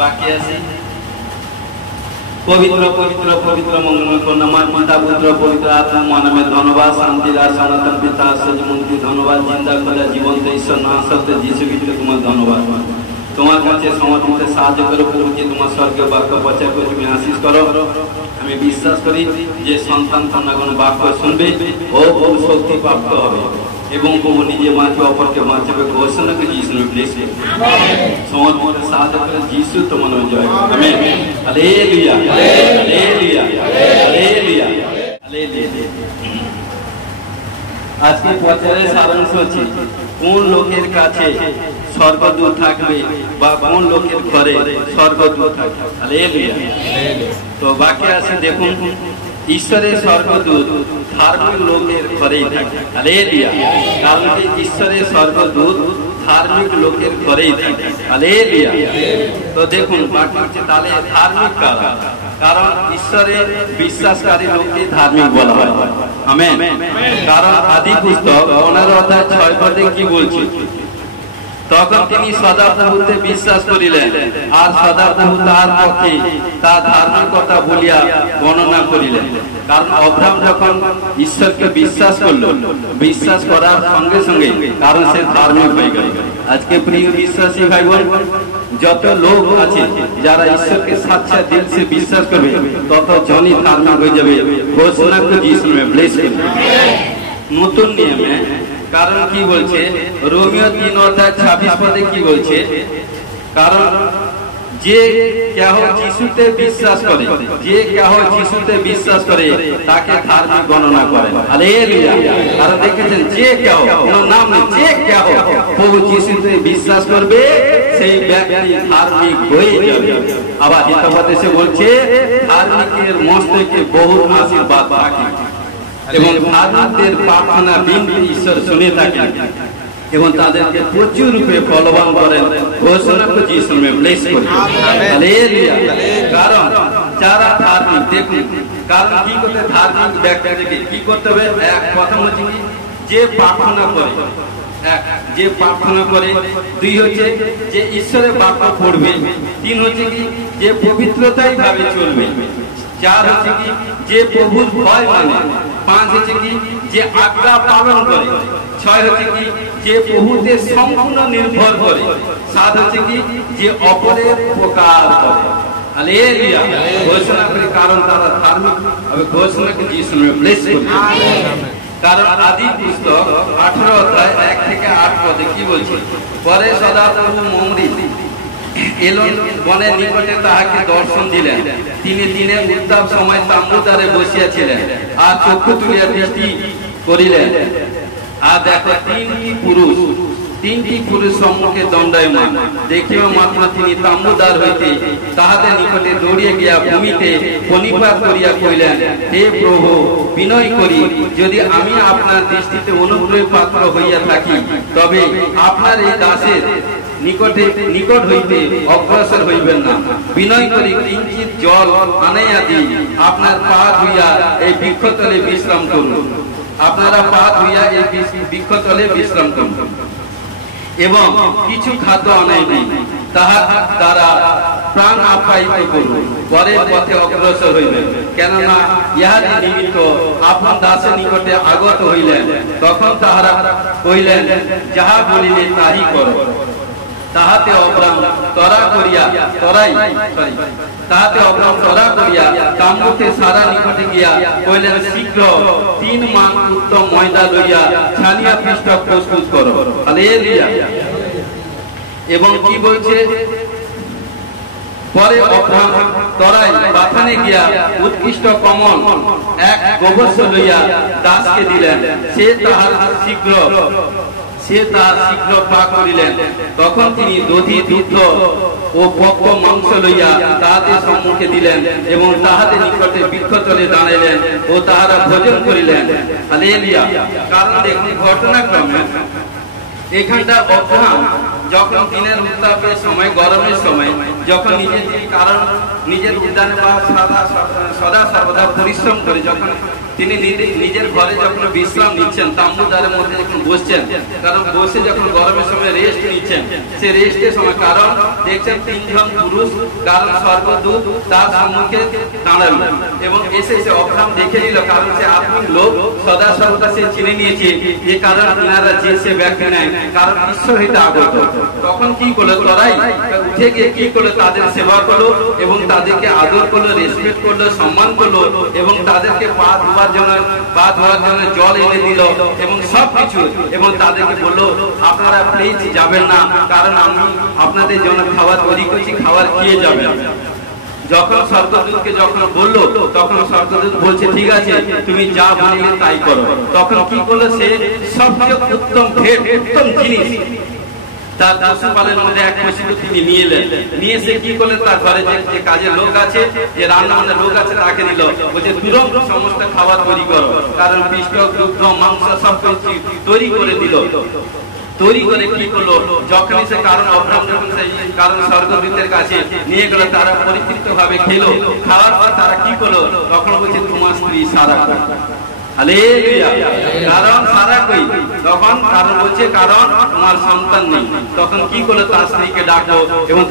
বাকি আছে পবিত্র পবিত্র পবিত্র মঙ্গলময় কন্যাময় পিতা পুত্র পবিত্র আত্মা মনমে ধন্যবাদ শান্তি আর সনাতন পিতা সজমন্ত্রী ধন্যবাদ জিন্দা খোদা জীবন্ত ঈশ্বর নাসতে যিশু খ্রিস্ট তোমার ধন্যবাদ তোমার কাছে সমর্পিত সাহায্য করো প্রভু যে তোমার স্বর্গীয় বাক্য প্রচার করে তুমি আশীষ করো আমি বিশ্বাস করি যে সন্তান কন্যাগণ বাক্য শুনবে ও বহু শক্তি প্রাপ্ত হবে এবং প্রভু নিজে বাঁচবে অপরকে বাঁচাবে ঘোষণাকে যিশু ব্লেস সমর্পিত সাহায্য করে যিশু তোমার জয় amen hallelujah hallelujah hallelujah hallelujah. আজকে প্রচারের সারাংশ হচ্ছে কোন লোকের কাছে স্বর্গদূত থাকবে বা কোন লোকের ঘরে স্বর্গদূত থাকবে। হালেলুয়া। তো বাকি আছে দেখুন ঈশ্বরের স্বর্গদূত ধার্মিক লোকের ঘরেই থাকে। হালেলুয়া। কারণ ঈশ্বরের স্বর্গদূত ধার্মিক লোকের ঘরেই থাকে। হালেলুয়া। তো দেখুন বাকি হচ্ছে তাহলে ধার্মিক কারা, কারণ ঈশ্বরের বিশ্বাসকারী লোককে ধার্মিক বলা হয়। আমেন। কারণ আদি পুস্তক 15 অধ্যায় 6 পদে কি বলছে, তখন তিনি সদাপ্রভুতে বিশ্বাস করিলেন আর সদাপ্রভু তার পক্ষে তার ধার্মিকতা বলিয়া গণনা করিলেন। কারণ অব্রাহাম যখন ঈশ্বরকে বিশ্বাস করলো, বিশ্বাস করার সঙ্গে সঙ্গে কারণ সে ধার্মিক হয়ে গেল। আজকে প্রিয় বিশ্বাসী ভাই বোন, যত লোক আছে যারা ঈশ্বরকে সাচ্চা দিল সে বিশ্বাস করবে তত জনই ধার্মিক হয়ে যাবে। ঘোষণা করে যিশু में ব্লেস করবে। নতুন নিয়মে কারণ কি বলছে, রোমিও 3 অধ্যায় 26 পদে কি বলছে, কারণ যে কেহ যিশুতে বিশ্বাস করে, যে কেহ যিশুতে বিশ্বাস করে তাকে ধার্মিক গণনা করে। হালেলুয়া। আর দেখেছেন যে কেহ, কোনো নাম নেই, যে কেহ প্রভু যিশুতে বিশ্বাস করবে সেই ব্যক্তি ধার্মিক হয়ে যাবে। আবার হিতোপদেশে বলছে ধার্মিকের মস্তকে বহু আশীর্বাদ থাকে এবং ধার্মিকদের প্রার্থনা বিনতি ঈশ্বর শুনে থাকেন এবং তাদেরকে প্রচুর রূপে ফলবান করেন। ঘোষণা করে যিশু में ব্লেস করি। হালেলুয়া। কারণ যারা ধার্মিক, দেখুন কারণ কি করতে ধার্মিক ব্যক্তিকে কি করতে হবে, এক প্রথম হচ্ছে কি যে প্রার্থনা করে, এক যে প্রার্থনা করে, দুই হচ্ছে যে ঈশ্বরের বাক্য পড়বে, তিন হচ্ছে কি যে পবিত্রতাই ভাবে চলবে, চার হচ্ছে কি যে প্রভুর ভয় মানে, পাঁচ হচ্ছে কি যে আজ্ঞা পালন করে, ছয় হচ্ছে কি যে প্রভুতে সম্পূর্ণ নির্ভর করে, সাত হচ্ছে কি যে অপরের উপকার করে। হালেলুয়া। ঘোষণা করে কারণ তারা ধার্মিক হবে। ঘোষণা করে যিশু में ব্লেস করি। কারণ আদি পুস্তক 18 অধ্যায় 1 থেকে 8 পদে কি বলছে, পরে সদাপ্রভু মমরি এলেন বনের নিকটে তাহাকে দর্শন দিলেন। তিনি দিনের উত্তাপ সময় তাম্বুদ্বারে বসিয়াছিলেন আর চক্ষু তুলিয়া দৃষ্টি করিলেন আর দেখো তিনটি পুরুষ সম্মুখে দণ্ডায়মান। দেখিবা মাত্র তিনি তাম্বুদ্বার হইতে তাহাদের নিকটে দৌড়িয়ে গিয়া ভূমিতে প্রণিপাত করিয়া কহিলেন, হে প্রভু, বিনয় করি যদি আমি আপনার দৃষ্টিতে অনুগ্রহের পাত্র হইয়া থাকি তবে আপনার এই দাসের নিকট হইতে অগ্রসর হইবেন না। বিনয় করি কিঞ্চিত জল আনাইয়া দিই, আপনার পা ধুইয়া এই বৃক্ষতলে বিশ্রাম করুন। আপনারা পা ধুইয়া এই বৃক্ষতলে বিশ্রাম করুন এবং কিছু খাদ্য আনাই দিই, তাহার দ্বারা প্রাণ আপ্যায়িত করুন। পরের পথে অগ্রসর হইলেন, কেননা ইহাদের নিমিত্ত আপন দাসের নিকটে আগত হইলেন। তখন তাহারা কহিলেন, যাহা বলিলে তাহাই করো। তাহাতে অব্রাম তরা করিয়া তাম্বুতে সারা নিকটে গিয়া কহিলেন, শীঘ্র 3 মান উত্তম ময়দা লইয়া ছানিয়া পৃষ্ঠ প্রস্তুত করো। হালেলুয়া। এবং কি বলছে, পরে অব্রাম তরাই বাথানে গিয়া উৎকৃষ্ট কমল এক গোবর্ষ লইয়া দাসকে দিলেন। সে তাহার শীঘ্র পা করিলেন। তখন তিনি দধি, দুগ্ধ ও পক্ক মাংস লইয়া তাহাদের সম্মুখে দিলেন এবং তাহাদের নিকটে বৃক্ষতলে দাঁড়াইলেন ও তাহারা ভোজন করিলেন। হালেলুয়া। কারণ দেখুন ঘটনাক্রমে এখানটা অব্রাহাম যখন দিনের উত্তাপের সময়, গরমের সময় যখন নিজের উদ্যানে বা সদা সর্বদা পরিশ্রম করে যখন তিনি নিজের ঘরে যখন বিশ্রাম নিচ্ছেন, তাম্বুদারের মধ্যে যখন বসছেন, কারণ বসে যখন গরমের সময় রেস্ট নিচ্ছেন, সে রেস্টের সময় কারণ দেখছেন তিনজন পুরুষ কারণ স্বর্গদূত তার সম্মুখে দাঁড়ালো এবং এসে অব্রাহাম দেখে নিল, কারণ সে আত্মিক লোক, সদা সর্বদা সে চিনে নিয়েছে যে কারণ ইনারা যে সে ব্যক্তি নেয়, কারণ ঈশ্বর হইতে আগত। তখন কি করলো, তারাই উঠে গিয়ে কি করলো, তাদের সেবা করলো এবং তাদেরকে আদর করলো, রেসপেক্ট করলো, সম্মান করলো এবং তাদেরকে পা ধোয়ার জন্য জল এনে দিল এবং সবকিছু, এবং তাদেরকে বললো আপনারা প্লিজ যাবেন না, কারণ আমি আপনাদের জন্য খাবার তৈরি করছি, খাবার খেয়ে যাবেন। যখন স্বর্গদূতকে যখন বললো, তখন স্বর্গদূত বলছে ঠিক আছে তুমি যা বললে তাই করো। তখন কি করলো, সে সবচেয়ে উত্তম জিনিস তার পশুপালের মধ্যে এক পশু তিনি নিয়ে এলেন, নিয়ে এসে কি করলেন, তার ঘরে যে কাজের লোক আছে, যে রান্না বান্নার লোক আছে, তাকে দিল, বলছে তুরন্ত সমস্ত খাবার তৈরি করো, কারণ পিষ্ট দুগ্ধ মাংস সব কিছু তৈরি করে দিল। তৈরি করে কি করলো, যখন সে কারণ অব্রাহাম যখন সেই কারণ স্বর্গদূতের কাছে নিয়ে গেল, তারা পরিতৃপ্ত ভাবে খেলো। খাওয়ার পর তারা কি করলো, তখন বলছে তোমার স্ত্রী সারা, হালেলুয়া, কারণ সারা কই, তখন কারণ বলছে কারণ তোমার সন্তান নেই। তখন কি করলো, তার স্ত্রীকে ডাকলো এবং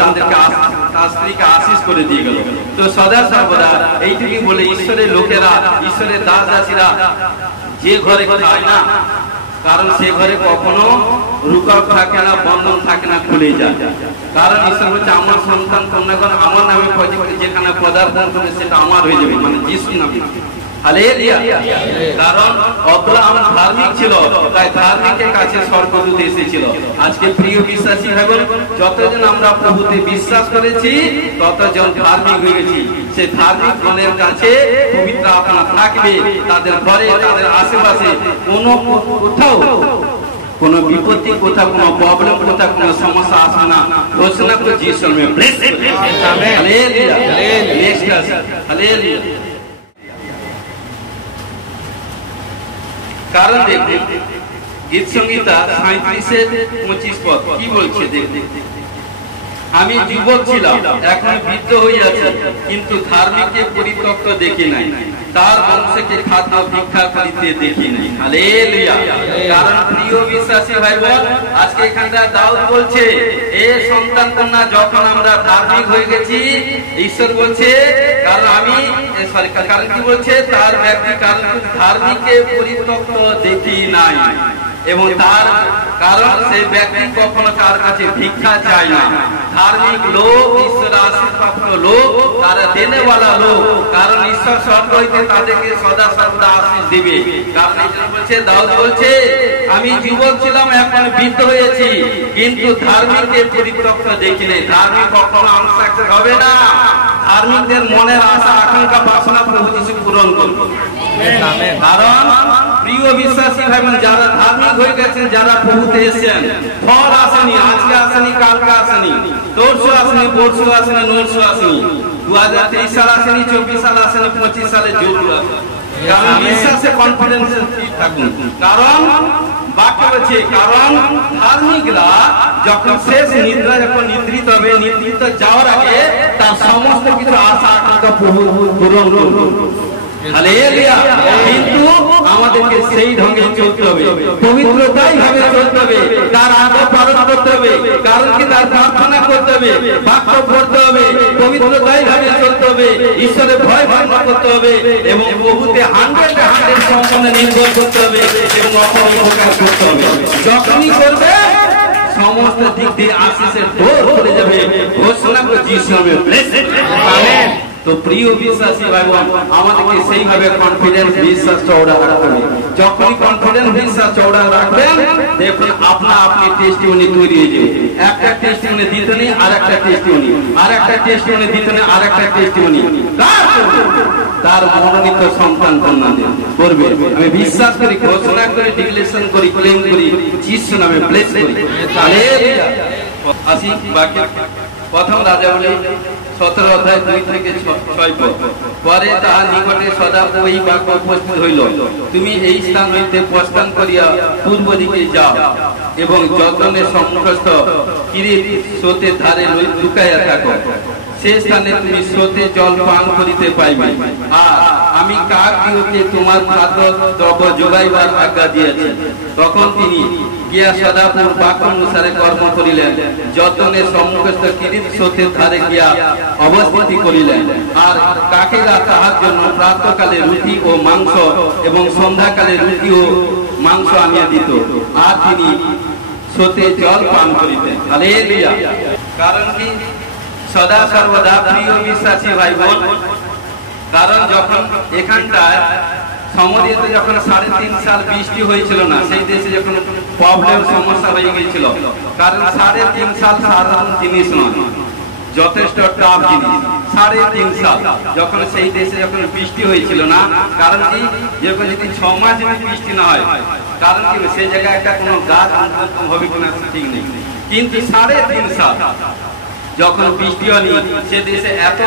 তার স্ত্রীকে আশীষ করে দিয়ে গেল। তো সদা সর্বদা এইটুকুই বলে ঈশ্বরের লোকেরা, ঈশ্বরের দাস দাসীরা যে ঘরে খায় না, কারণ সে ঘরে কখনো রুকাব থাকে না, বন্ধন থাকে না, খুলে যায়। কারণ ঈশ্বর বলছে আমার সন্তান কন্যাগণ আমার নামে যেখানে পদার্পণ করে সেটা আমার হয়ে যাবে, মানে যিশু নামে। হালেলুয়া, কারণ অব্রাহাম ধার্মিক ছিল, তাই ধার্মিকের কাছে স্বর্গদূত এসেছিল। আজকে প্রিয় বিশ্বাসী ভাই বোন, যতজন আমরা প্রভুতে বিশ্বাস করেছি ততজন ধার্মিক হয়ে গেছি। সে ধার্মিক গণের কাছে পবিত্র আত্মা থাকবে, তাদের ঘরে, তাদের আশেপাশে কোথাও কোনো বিপত্তি, কোথাও কোনো প্রবলেম, কোথাও কোনো সমস্যা আসে না। ঘোষণা করে যিশু নামে ব্লেস, আমেন, হালেলুয়া, হালেলুয়া। কারণ দেখুন গীত সংহিতা 37:25 পদ কি বলছে, দেখুন আমি যুবক ছিলাম, এখন বৃদ্ধ হইয়াছি, কিন্তু ধার্মিককে পরিত্যক্ত দেখি নাই, তার বংশকে খাদ্য ভিক্ষা করিতে দেখি নাই। হালেলুয়া, কারণ প্রিয় বিশ্বাসী ভাই বোন, আজকে এখানটা দাউদ বলছে এ সন্তান কন্যা যখন আমরা ধার্মিক হয়ে গেছি, ঈশ্বর বলছে কারণ আমি কারণ কি বলছে, তার ব্যক্তি কারণ ধার্মিককে পরিত্যক্ত দেখি নাই, এবং তার কারণ সে ব্যক্তি কখনো তার কাছে ভিক্ষা চায় না। ধার্মিক লোক, ঈশ্বর আশীর্বাদ লোক, তারা দেনেওয়ালা লোক, কারণ ঈশ্বর স্বর্গ হইতে তাদেরকে সদা সর্বদা আশীষ দিবে। কারণ বলছে দাউদ বলছে আমি যুবক ছিলাম, এখন বৃদ্ধ হয়েছি, কিন্তু ধার্মিককে পরিত্যক্ত দেখি নাই। ধার্মিক কখনো আনসাকসেস হবে না। ধার্মিকদের মনের আশা আকাঙ্ক্ষা বাসনা প্রভু যিশু পূরণ করবে। কারণ প্রিয় বিশ্বাসী ভাই বোন, যারা ধার্মিক হয়ে গেছেন, যারা প্রভুতে এসেছেন, ফল আসেনি, আজকে আসেনি, কালকে আসেনি, তরশু আসেনি, পরশু আসেনি, নরশু আসেনি, 2023 সাল আসেনি, 24 সাল আসেনি, 25 সালে জরুর আসে। কারণ বিশ্বাসে কনফিডেন্সে থাকুন, কারণ বাক্য বলছে কারণ ধার্মিকরা যখন শেষ নিদ্রা যখন নিদ্রিত হবে, নিদ্রিত যাওয়ার আগে তার সমস্ত কিছু আশা আকাঙ্ক্ষা প্রভু পূরণ করবে। হালেলুয়া, কিন্তু আমাদেরকে সেই ঢঙ্গে চলতে হবে, পবিত্রতাই ভাবে চলতে হবে, তার আজ্ঞা পালন করতে হবে, কারণ কি তার প্রার্থনা করতে হবে, বাক্য পড়তে হবে, পবিত্রতাই ভাবে চলতে হবে, ঈশ্বরের ভয় ভয় করতে হবে এবং প্রভুতে 100% সম্পূর্ণ নির্ভর করতে হবে এবং অপরিপ্রকাশ করতে হবে। যখনই করবে সমস্ত দিক দিয়ে আশীষের ডোর খুলে যাবে। ঘোষণা করে যিশু নামে ব্লেস, আমেন। তো প্রিয় বিশ্বাসী ভাই বোন, আমাদেরকে সেইভাবে কনফিডেন্স, বিশ্বাস চওড়া রাখতে হবে। যখনই কনফিডেন্স, বিশ্বাস চওড়া রাখবেন, দেখুন আপনি টেস্টিমনি তৈরি হয়ে যাবে। একটা টেস্টিমনি দিতে নেই আর একটা টেস্টিমনি, আর একটা টেস্টিমনি দিতে নেই আর একটা টেস্টিমনি, তার মনোনীত সন্তান কন্যাদের করবে। আমি বিশ্বাস করি, ঘোষণা করি, ডিক্লেরেশন করি, ক্লেম করি, যিশু নামে ব্লেস করি। হালেলুয়া। আসি বাকি প্রথম রাজা বলে 17 অধ্যায় 2 থেকে 6 পদ। পরে তাহার নিকটে সদা ওই বাক্য উপস্থিত হইল, তুমি এই স্থান হইতে প্রস্থান করিয়া পূর্ব দিকে যাও এবং যতনের সম্মুখস্থ কিরিত স্রোতের ধারে লুকাইয়া থাকো। সে স্থানে তুমি স্রোতে জল পান করিতে পাইবে। আর আমি কাকদিওকে তোমার খাদ্য দ্রব্য যোগাইবার আজ্ঞা দিয়েছি। তখন তিনি গিয়া সদাপুর বাক্য অনুসারে কর্ম করিলেন। যতনে সম্মুখস্থ কিরিত স্রোতের ধারে গিয়া অবস্থিতি করিলেন। আর কাকেরা তাহার জন্য প্রাতঃকালে রুটি ও মাংস এবং সন্ধ্যাকালে রুটি ও মাংস আনিয়া দিত। আর তিনি স্রোতে জল পান করিতেন। হালেলুয়া। কারণ কি? সদা সর্বদা প্রিয় বিশ্বাসী ভাই বোন, কারণ যখন এখানটায় সমরিয়াতে যখন 3.5 সাল বৃষ্টি হয়েছিল না, সেই দেশে যখন প্রবলেম সমস্যা হয়ে গিয়েছিল। কারণ 3.5 সাল সাধারণ জিনিস নয়, যথেষ্ট টাফ জিনিস। 3.5 সাল যখন সেই দেশে যখন বৃষ্টি হয়েছিল না, কারণ কি? যখন যদি 6 মাস বৃষ্টি না হয়, কারণ কি সেই জায়গায় একটা কোনো গাছ হবে কিনা ঠিক নেই। কিন্তু 3.5 সাল যখন বৃষ্টি হয়নি, সে দেশে এত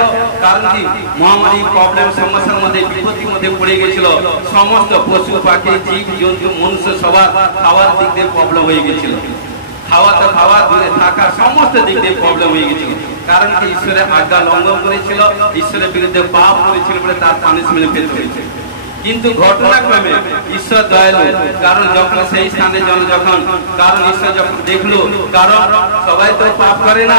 কারণ কি মহামারী প্রবলেম সমস্যার মধ্যে বিপত্তির মধ্যে পড়ে গেছিল। সমস্ত পশু পাখি জীব জন্তু মনুষ্য সবার খাওয়ার দিক দিয়ে প্রবলেম হয়ে গেছিল। খাওয়া দূরে থাকা সমস্ত দিক দিয়ে প্রবলেম হয়ে গেছিল। কারণ কি? ঈশ্বরের আজ্ঞা লঙ্ঘন করেছিল, ঈশ্বরের বিরুদ্ধে পাপ করেছিল বলে তার পানিশমেন্ট পেতে হয়েছে। কিন্তু ঘটনাক্রমে ঈশ্বর দয়ালু। কারণ যখন সেই স্থানে কারণ ঈশ্বর যখন দেখলো, কারণ সবাই তো পাপ করে না,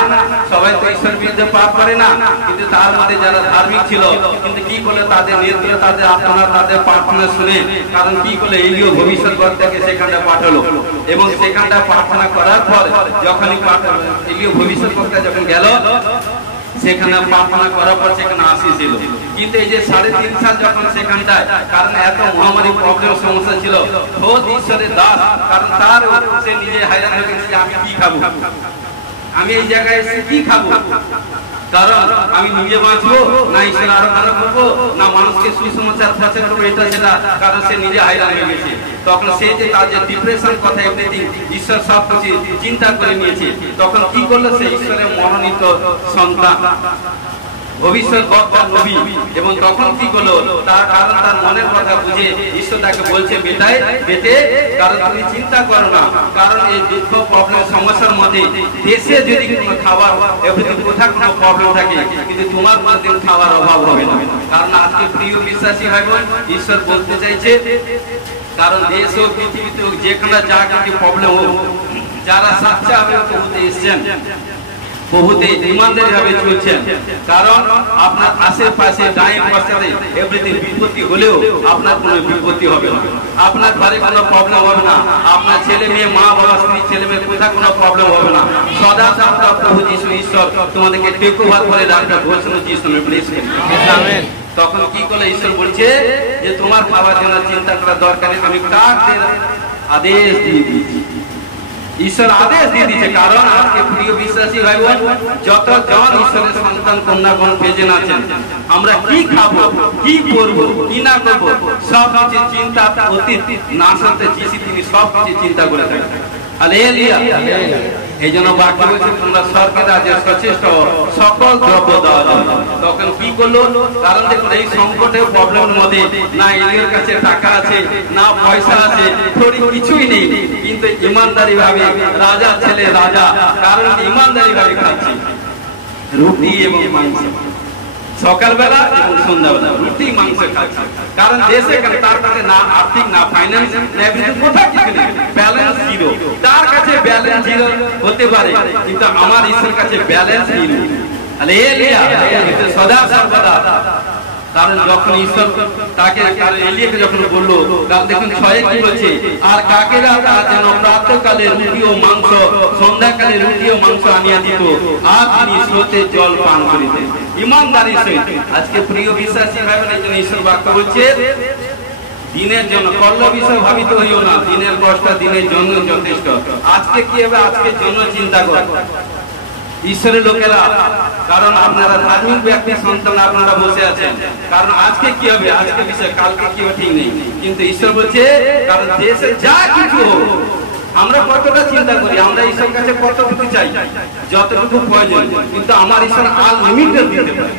সবাই তো ঈশ্বরের বিরুদ্ধে পাপ করে না, কিন্তু তার মধ্যে যারা ধার্মিক ছিল, কিন্তু কি করলে তাদের নেতৃত্ব, তাদের আত্মনা, তাদের প্রার্থনা শুনে, কারণ কি করলে এলিও ভবিষ্যৎবক্তাকে সেখানটা পাঠালো। এবং সেখানটা প্রার্থনা করার পর যখনই এলিও ভবিষ্যৎবক্তা যখন গেল, সেখানে প্রার্থনা করার পর সেখানে আশীষ ছিল। কিন্তু এই যে 3.5 সাল যখন সেখানটায়, কারণ এত মহামারী প্রবলেম সমস্যা ছিল, খোদ ঈশ্বরের দাস, কারণ তার সে নিজে হায়রান হয়ে গেছে যে আমি কি খাবো, আমি এই জায়গায় এসে কি খাবো। কারণ আমি নিজে বাঁচবো না ঈশ্বর আরো ভালো করবো, না মানুষকে সুসমাচার প্রচার করবো, এটা সেটা। কারণ সে নিজে হায়রান হয়ে গেছে। তখন সে যে তার যে ডিপ্রেশন কথা এভরিথিং ঈশ্বর সব কিছু চিন্তা করে নিয়েছে। তখন কি করলো? সে ঈশ্বরের মনোনীত সন্তান, ভবিষ্যৎ বক্তা নবী। এবং তখন কি করলো? তার কারণ তার মনের কথা বুঝে ঈশ্বর তাকে বলছে, বেটে কারণ তুমি চিন্তা করো না। কারণ এই দুঃখ প্রবলেম সমস্যার মধ্যে দেশে যদি কোনো খাবার এভরিথিং কোথাও কোনো প্রবলেম থাকে, কিন্তু তোমার মধ্যে খাবার অভাব হবে না। কারণ আজকে প্রিয় বিশ্বাসী ভাই বোন, ঈশ্বর বলতে চাইছে, কারণ দেশ হোক পৃথিবীতে হোক যেখানে যা কিছু প্রবলেম হোক, যারা সাচ্চা হবে প্রভুতে এসছেন, প্রভুতে ইমানদারি ভাবে চলছেন। কারণ আপনার আশেপাশে ডাইন পাশে এভরিথিং বিপত্তি হলেও আপনার কোনো বিপত্তি হবে না, আপনার ঘরে কোনো প্রবলেম হবে না, আপনার ছেলে মেয়ে, মা বাবা, স্ত্রী, ছেলে মেয়ে কোথাও কোনো প্রবলেম হবে না। সদা সর্বদা প্রভু যিশু ঈশ্বর তোমাদেরকে টেকওভার করে রাখবে। ঘোষণা যিশু নামে ব্লেস করুন। আমেন। তখন কি করলে? ঈশ্বর বলছে যে তোমার খাবার জন্য চিন্তা করার দরকার নেই, আমি কাকদের আদেশ দিয়ে দিয়েছি। ঈশ্বর আদেশ দিয়ে দিচ্ছে। কারণ আজকে প্রিয় বিশ্বাসী ভাই বোন, যতজন ঈশ্বরের সন্তান কন্যাগণ প্রেজেন্ট আছেন, আমরা কি খাবো, কি করবো, কি না করবো, সব কিছু চিন্তা অতীত না সত্ত্বে যিশু তিনি সব কিছু চিন্তা করে থাকেন। হালেলুয়া। এই জন্য বাক্য বলছে, তোমরা স্বর্গের রাজ্যে সচেষ্ট সকল দ্রব্য দেওয়া যাবে। তখন কি করলো? কারণ দেখুন এই সংকটের প্রবলেমের মধ্যে না এলির কাছে টাকা আছে, না পয়সা আছে, থোড়ি কিছুই নেই, কিন্তু ইমানদারি ভাবে রাজা ছেলে রাজা, কারণ ইমানদারি ভাবে খাচ্ছে রুটি এবং মাংস। সকালবেলা এবং সন্ধ্যাবেলা রুটি মাংস খাচ্ছে। কারণ দেশে তার কাছে না আর্থিক, না ফাইন্যান্স, কোথাও কিছু নেই, ব্যালেন্স জিরো। তার কাছে ব্যালেন্স জিরো হতে পারে, কিন্তু আমার ঈশ্বরের কাছে ব্যালেন্স জিরো। সদা সর্বদা। কারণ যখন ঈশ্বর তাকে এলিয়াকে যখন বললো, দেখুন 6 কি বলছে, আর কাকেরা তার যেন প্রাতঃকালে রুটি ও মাংস, সন্ধ্যাকালে রুটি ও মাংস আনিয়া দিত, আর তিনি স্রোতে জল পান করিতেন ইমানদারি সহিত। আজকে প্রিয় বিশ্বাসী ভাই বোন, এই জন্য ঈশ্বর বাক্য বলছে, দিনের জন্য কল্ল বিষয় ভাবিত হইও না, দিনের কষ্ট দিনের জন্য যথেষ্ট। আজকে কি হবে? আজকের জন্য চিন্তা কর ঈশ্বরের লোকেরা। কারণ আপনারা ধার্মিক ব্যক্তি সন্তান, আপনারা বসে আছেন, কারণ আজকে কি হবে, আজকে বিষয় কালকে কি হবে ঠিক নেই। কিন্তু ঈশ্বর বলছে, কারণ দেশে যা কিছু আমরা কতটা চিন্তা করি, আমরা ঈশ্বরের কাছে কতটুকু চাই, যতটুকু প্রয়োজন, কিন্তু আমার ঈশ্বর আনলিমিটেড দিতে পারে।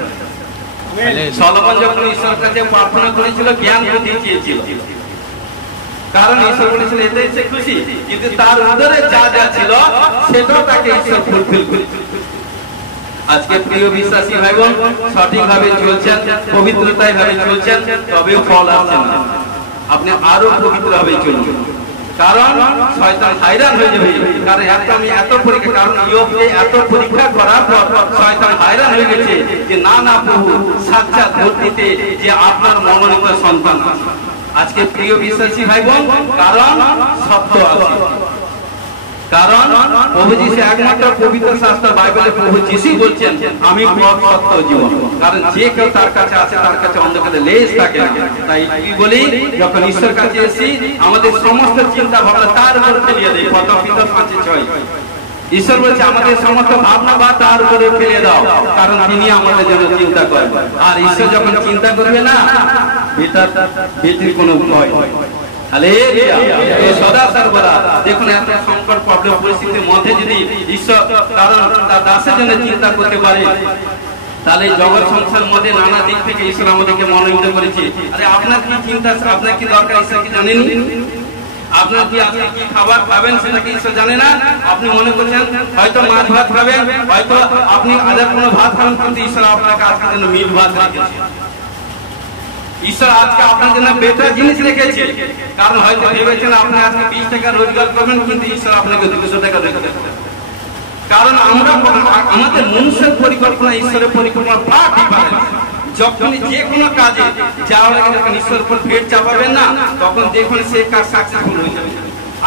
সলোমন যখন ঈশ্বরের কাছে প্রার্থনা করেছিল, জ্ঞান বুদ্ধি চেয়েছিল, কারণ ঈশ্বর বলেছিল এতে সে খুশি, কিন্তু তার উদরে যা যা ছিল সেটাও তাকে ঈশ্বর ফুলফিল করেছিল। আজকে প্রিয় বিশ্বাসী ভাই বোন সঠিকভাবে চলছেন, পবিত্রতায় ভাবে চলছেন, তবে ফল আসছে না। আপনি আরো পবিত্র ভাবে চলুন, কারণ শয়তান হায়রান হয়ে যাবে। কারণ এত পরীক্ষা, কারণ ইয়োবকে এত পরীক্ষা করার পর শয়তান হায়রান হয়ে গেছে যে না প্রভু সাক্ষাৎ ধরতে যে আপনার মনোনীত সন্তান আছে। আজকে প্রিয় বিশ্বাসী ভাই বোন, কারণ সত্য আছে, কারণ প্রভু যিশু একমাত্র পবিত্র শাস্ত্র বাইবেলে প্রভু যিশু বলছেন আমি পথ সত্য জীবন। কারণ যে কেউ তার কাছে আছে তার কাছে অন্ধকারে লেশ থাকে না। তাই কি বলি, যখন ঈশ্বর কাছে এসেছি আমাদের সমস্ত চিন্তা ভাবনা তার উপর ফেলিয়ে দেয়। প্রথম পিতর 5:6 ঈশ্বর বলছে আমাদের সমস্ত ভাবনা বা তার উপরে ফেলে দাও, কারণ তিনি আমাদের জন্য চিন্তা করেন। আর ঈশ্বর যখন চিন্তা করবে না, বেটির কোনো ভয়। সদা সর্বদা দেখুন এত সংকট প্রবলেম পরিস্থিতির মধ্যে যদি ঈশ্বর কারণ তার দাসের জন্য চিন্তা করতে পারে, তাহলে জগৎ সংসার মধ্যে নানা দিক থেকে ঈশ্বর আমাদেরকে মনোনীত করেছে। আরে আপনার কি চিন্তা, আপনার কি দরকার ঈশ্বর কি জানেন? আপনার কি আপনি কি খাবার খাবেন সেটা কি ঈশ্বর জানে না? আপনি মনে করছেন হয়তো মাছ ভাত খাবেন, হয়তো আপনি আদার কোনো ভাত খাবেন, কিন্তু ঈশ্বর আপনাকে আজকের জন্য মিল ভাত রেখেছে। ঈশ্বর আজকে আপনার জন্য বেটার জিনিস রেখেছে, কারণ হয়তো ভেবেছেন আপনি আজকে 20 টাকা রোজগার করবেন, কিন্তু ঈশ্বর আপনাকে 200 টাকা রেখেছে। কারণ আমরা আমাদের মনুষ্যের পরিকল্পনা ঈশ্বরের পরিকল্পনা ফ্রাক ডিফারেন্স। যখন যে কোনো কাজে যাওয়ার আগে যখন ঈশ্বরের উপর ভেট চাপাবেন না, তখন দেখুন সেই কাজ সাকসেসফুল হয়ে যাবে।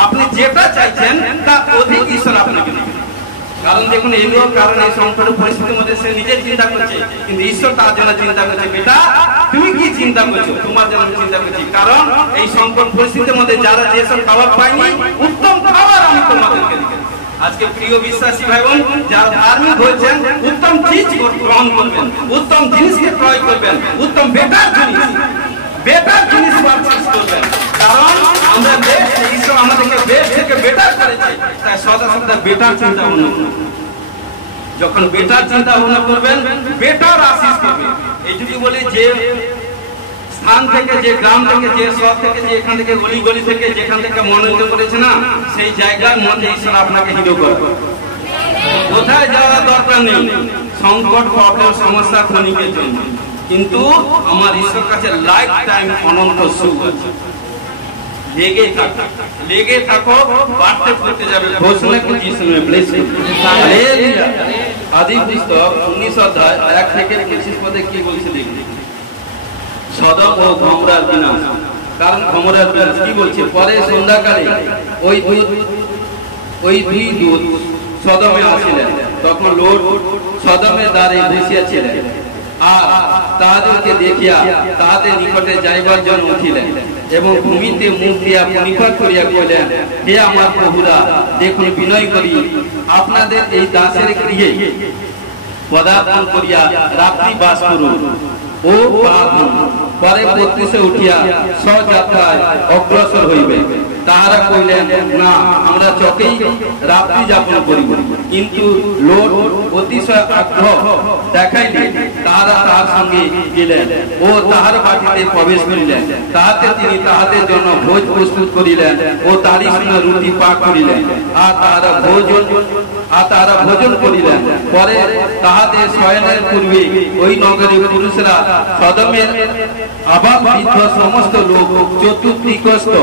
আপনি যেটা চাইছেন তার অধিক ঈশ্বর আপনাকে দেবেন। কারণ দেখুন এই লোক, কারণ এই সংকট পরিস্থিতির মধ্যে সে নিজের চিন্তা করছে, কিন্তু ঈশ্বর তার জন্য চিন্তা করছে, বেটা তুমি কি চিন্তা করছো, তোমার জন্য চিন্তা করছি। কারণ এই সংকট পরিস্থিতির মধ্যে যারা যেসব খাবার পায়নি, উত্তম খাবার আমি তোমাদেরকে দিই। আজকে প্রিয় বিশ্বাসী ভাই বোন, যারা ধার্মিক হয়েছেন, উত্তম চিজ গ্রহণ করবেন, উত্তম জিনিসকে ক্রয় করবেন, উত্তম বেটার জিনিস পারচেজ করবেন। কারণ আমরা ঈশ্বর আমাদেরকে বেশ থেকে বেটার করেছে, তাই সদা সদা বেটার চিন্তা ভাবনা করবেন। যখন বেটার চিন্তা ভাবনা করবেন, বেটার আশীষ পাবেন। এই যদি বলি যে স্থান থেকে, যে গ্রাম থেকে, যে শহর থেকে, যে এখান থেকে গলি গলি থেকে যেখান থেকে মনোনীত করেছে না, সেই জায়গার মধ্যে ঈশ্বর আপনাকে হিরো করবে। কোথায় যাওয়ার দরকার নেই, সংকট প্রবলেম সমস্যা ক্ষণিকের জন্য, কিন্তু আমার ঈশ্বর কাছে লাইফ টাইম অনন্ত সুখ আছে। লেগে থাকো, বাড়তে ফুটতে যাবে। ঘোষণা করছি শুনে প্লিজ। আদি পুস্তক 19 অধ্যায় 1 থেকে 25 পদে কি বলছে দেখি। সদম ও গমরার বিনাশ। কারণ গমরার বিনাশ কি বলছে, পরে সন্ধ্যাকালে ওই দুই দূত সদমে আসিলেন, তখন লোট সদমের দ্বারে বসিয়াছিলেন, আর তাহাদেরকে দেখিয়া তাহাদের নিকটে যাইবার জন্য উঠিলেন, এবং ভূমিতে মুখ দিয়া নিকট করিয়া কইলেন, হে আমার প্রভুরা, দেখুন বিনয় করি আপনাদের এই দাসের গৃহে পদার্পণ করিয়া রাত্রি বাস করুন ও পরে 32 উঠিয়া স্বযাত্রায় অগ্রসর হইবে। তাহারা কইলেন, না, আমরা চকেই রাত্রি যাপন করিব। কিন্তু লোট অতিশয় আগ্রহ দেখাইলে তাহারা তাহার সঙ্গে গেলেন ও তাহার বাটিতে প্রবেশ করিলেন। তাহাতে তিনি তাহাদের জন্য ভোজ প্রস্তুত করিলেন ও তারই সঙ্গে রুটি পাক করিলেন, আর তাহারা ভোজন করিলেন। পরে তাহাদের শয়নের পূর্বে ওই নগরে পুরুষরা সদমের আবাল বৃদ্ধ সমস্ত লোক চতুর্দিগস্থ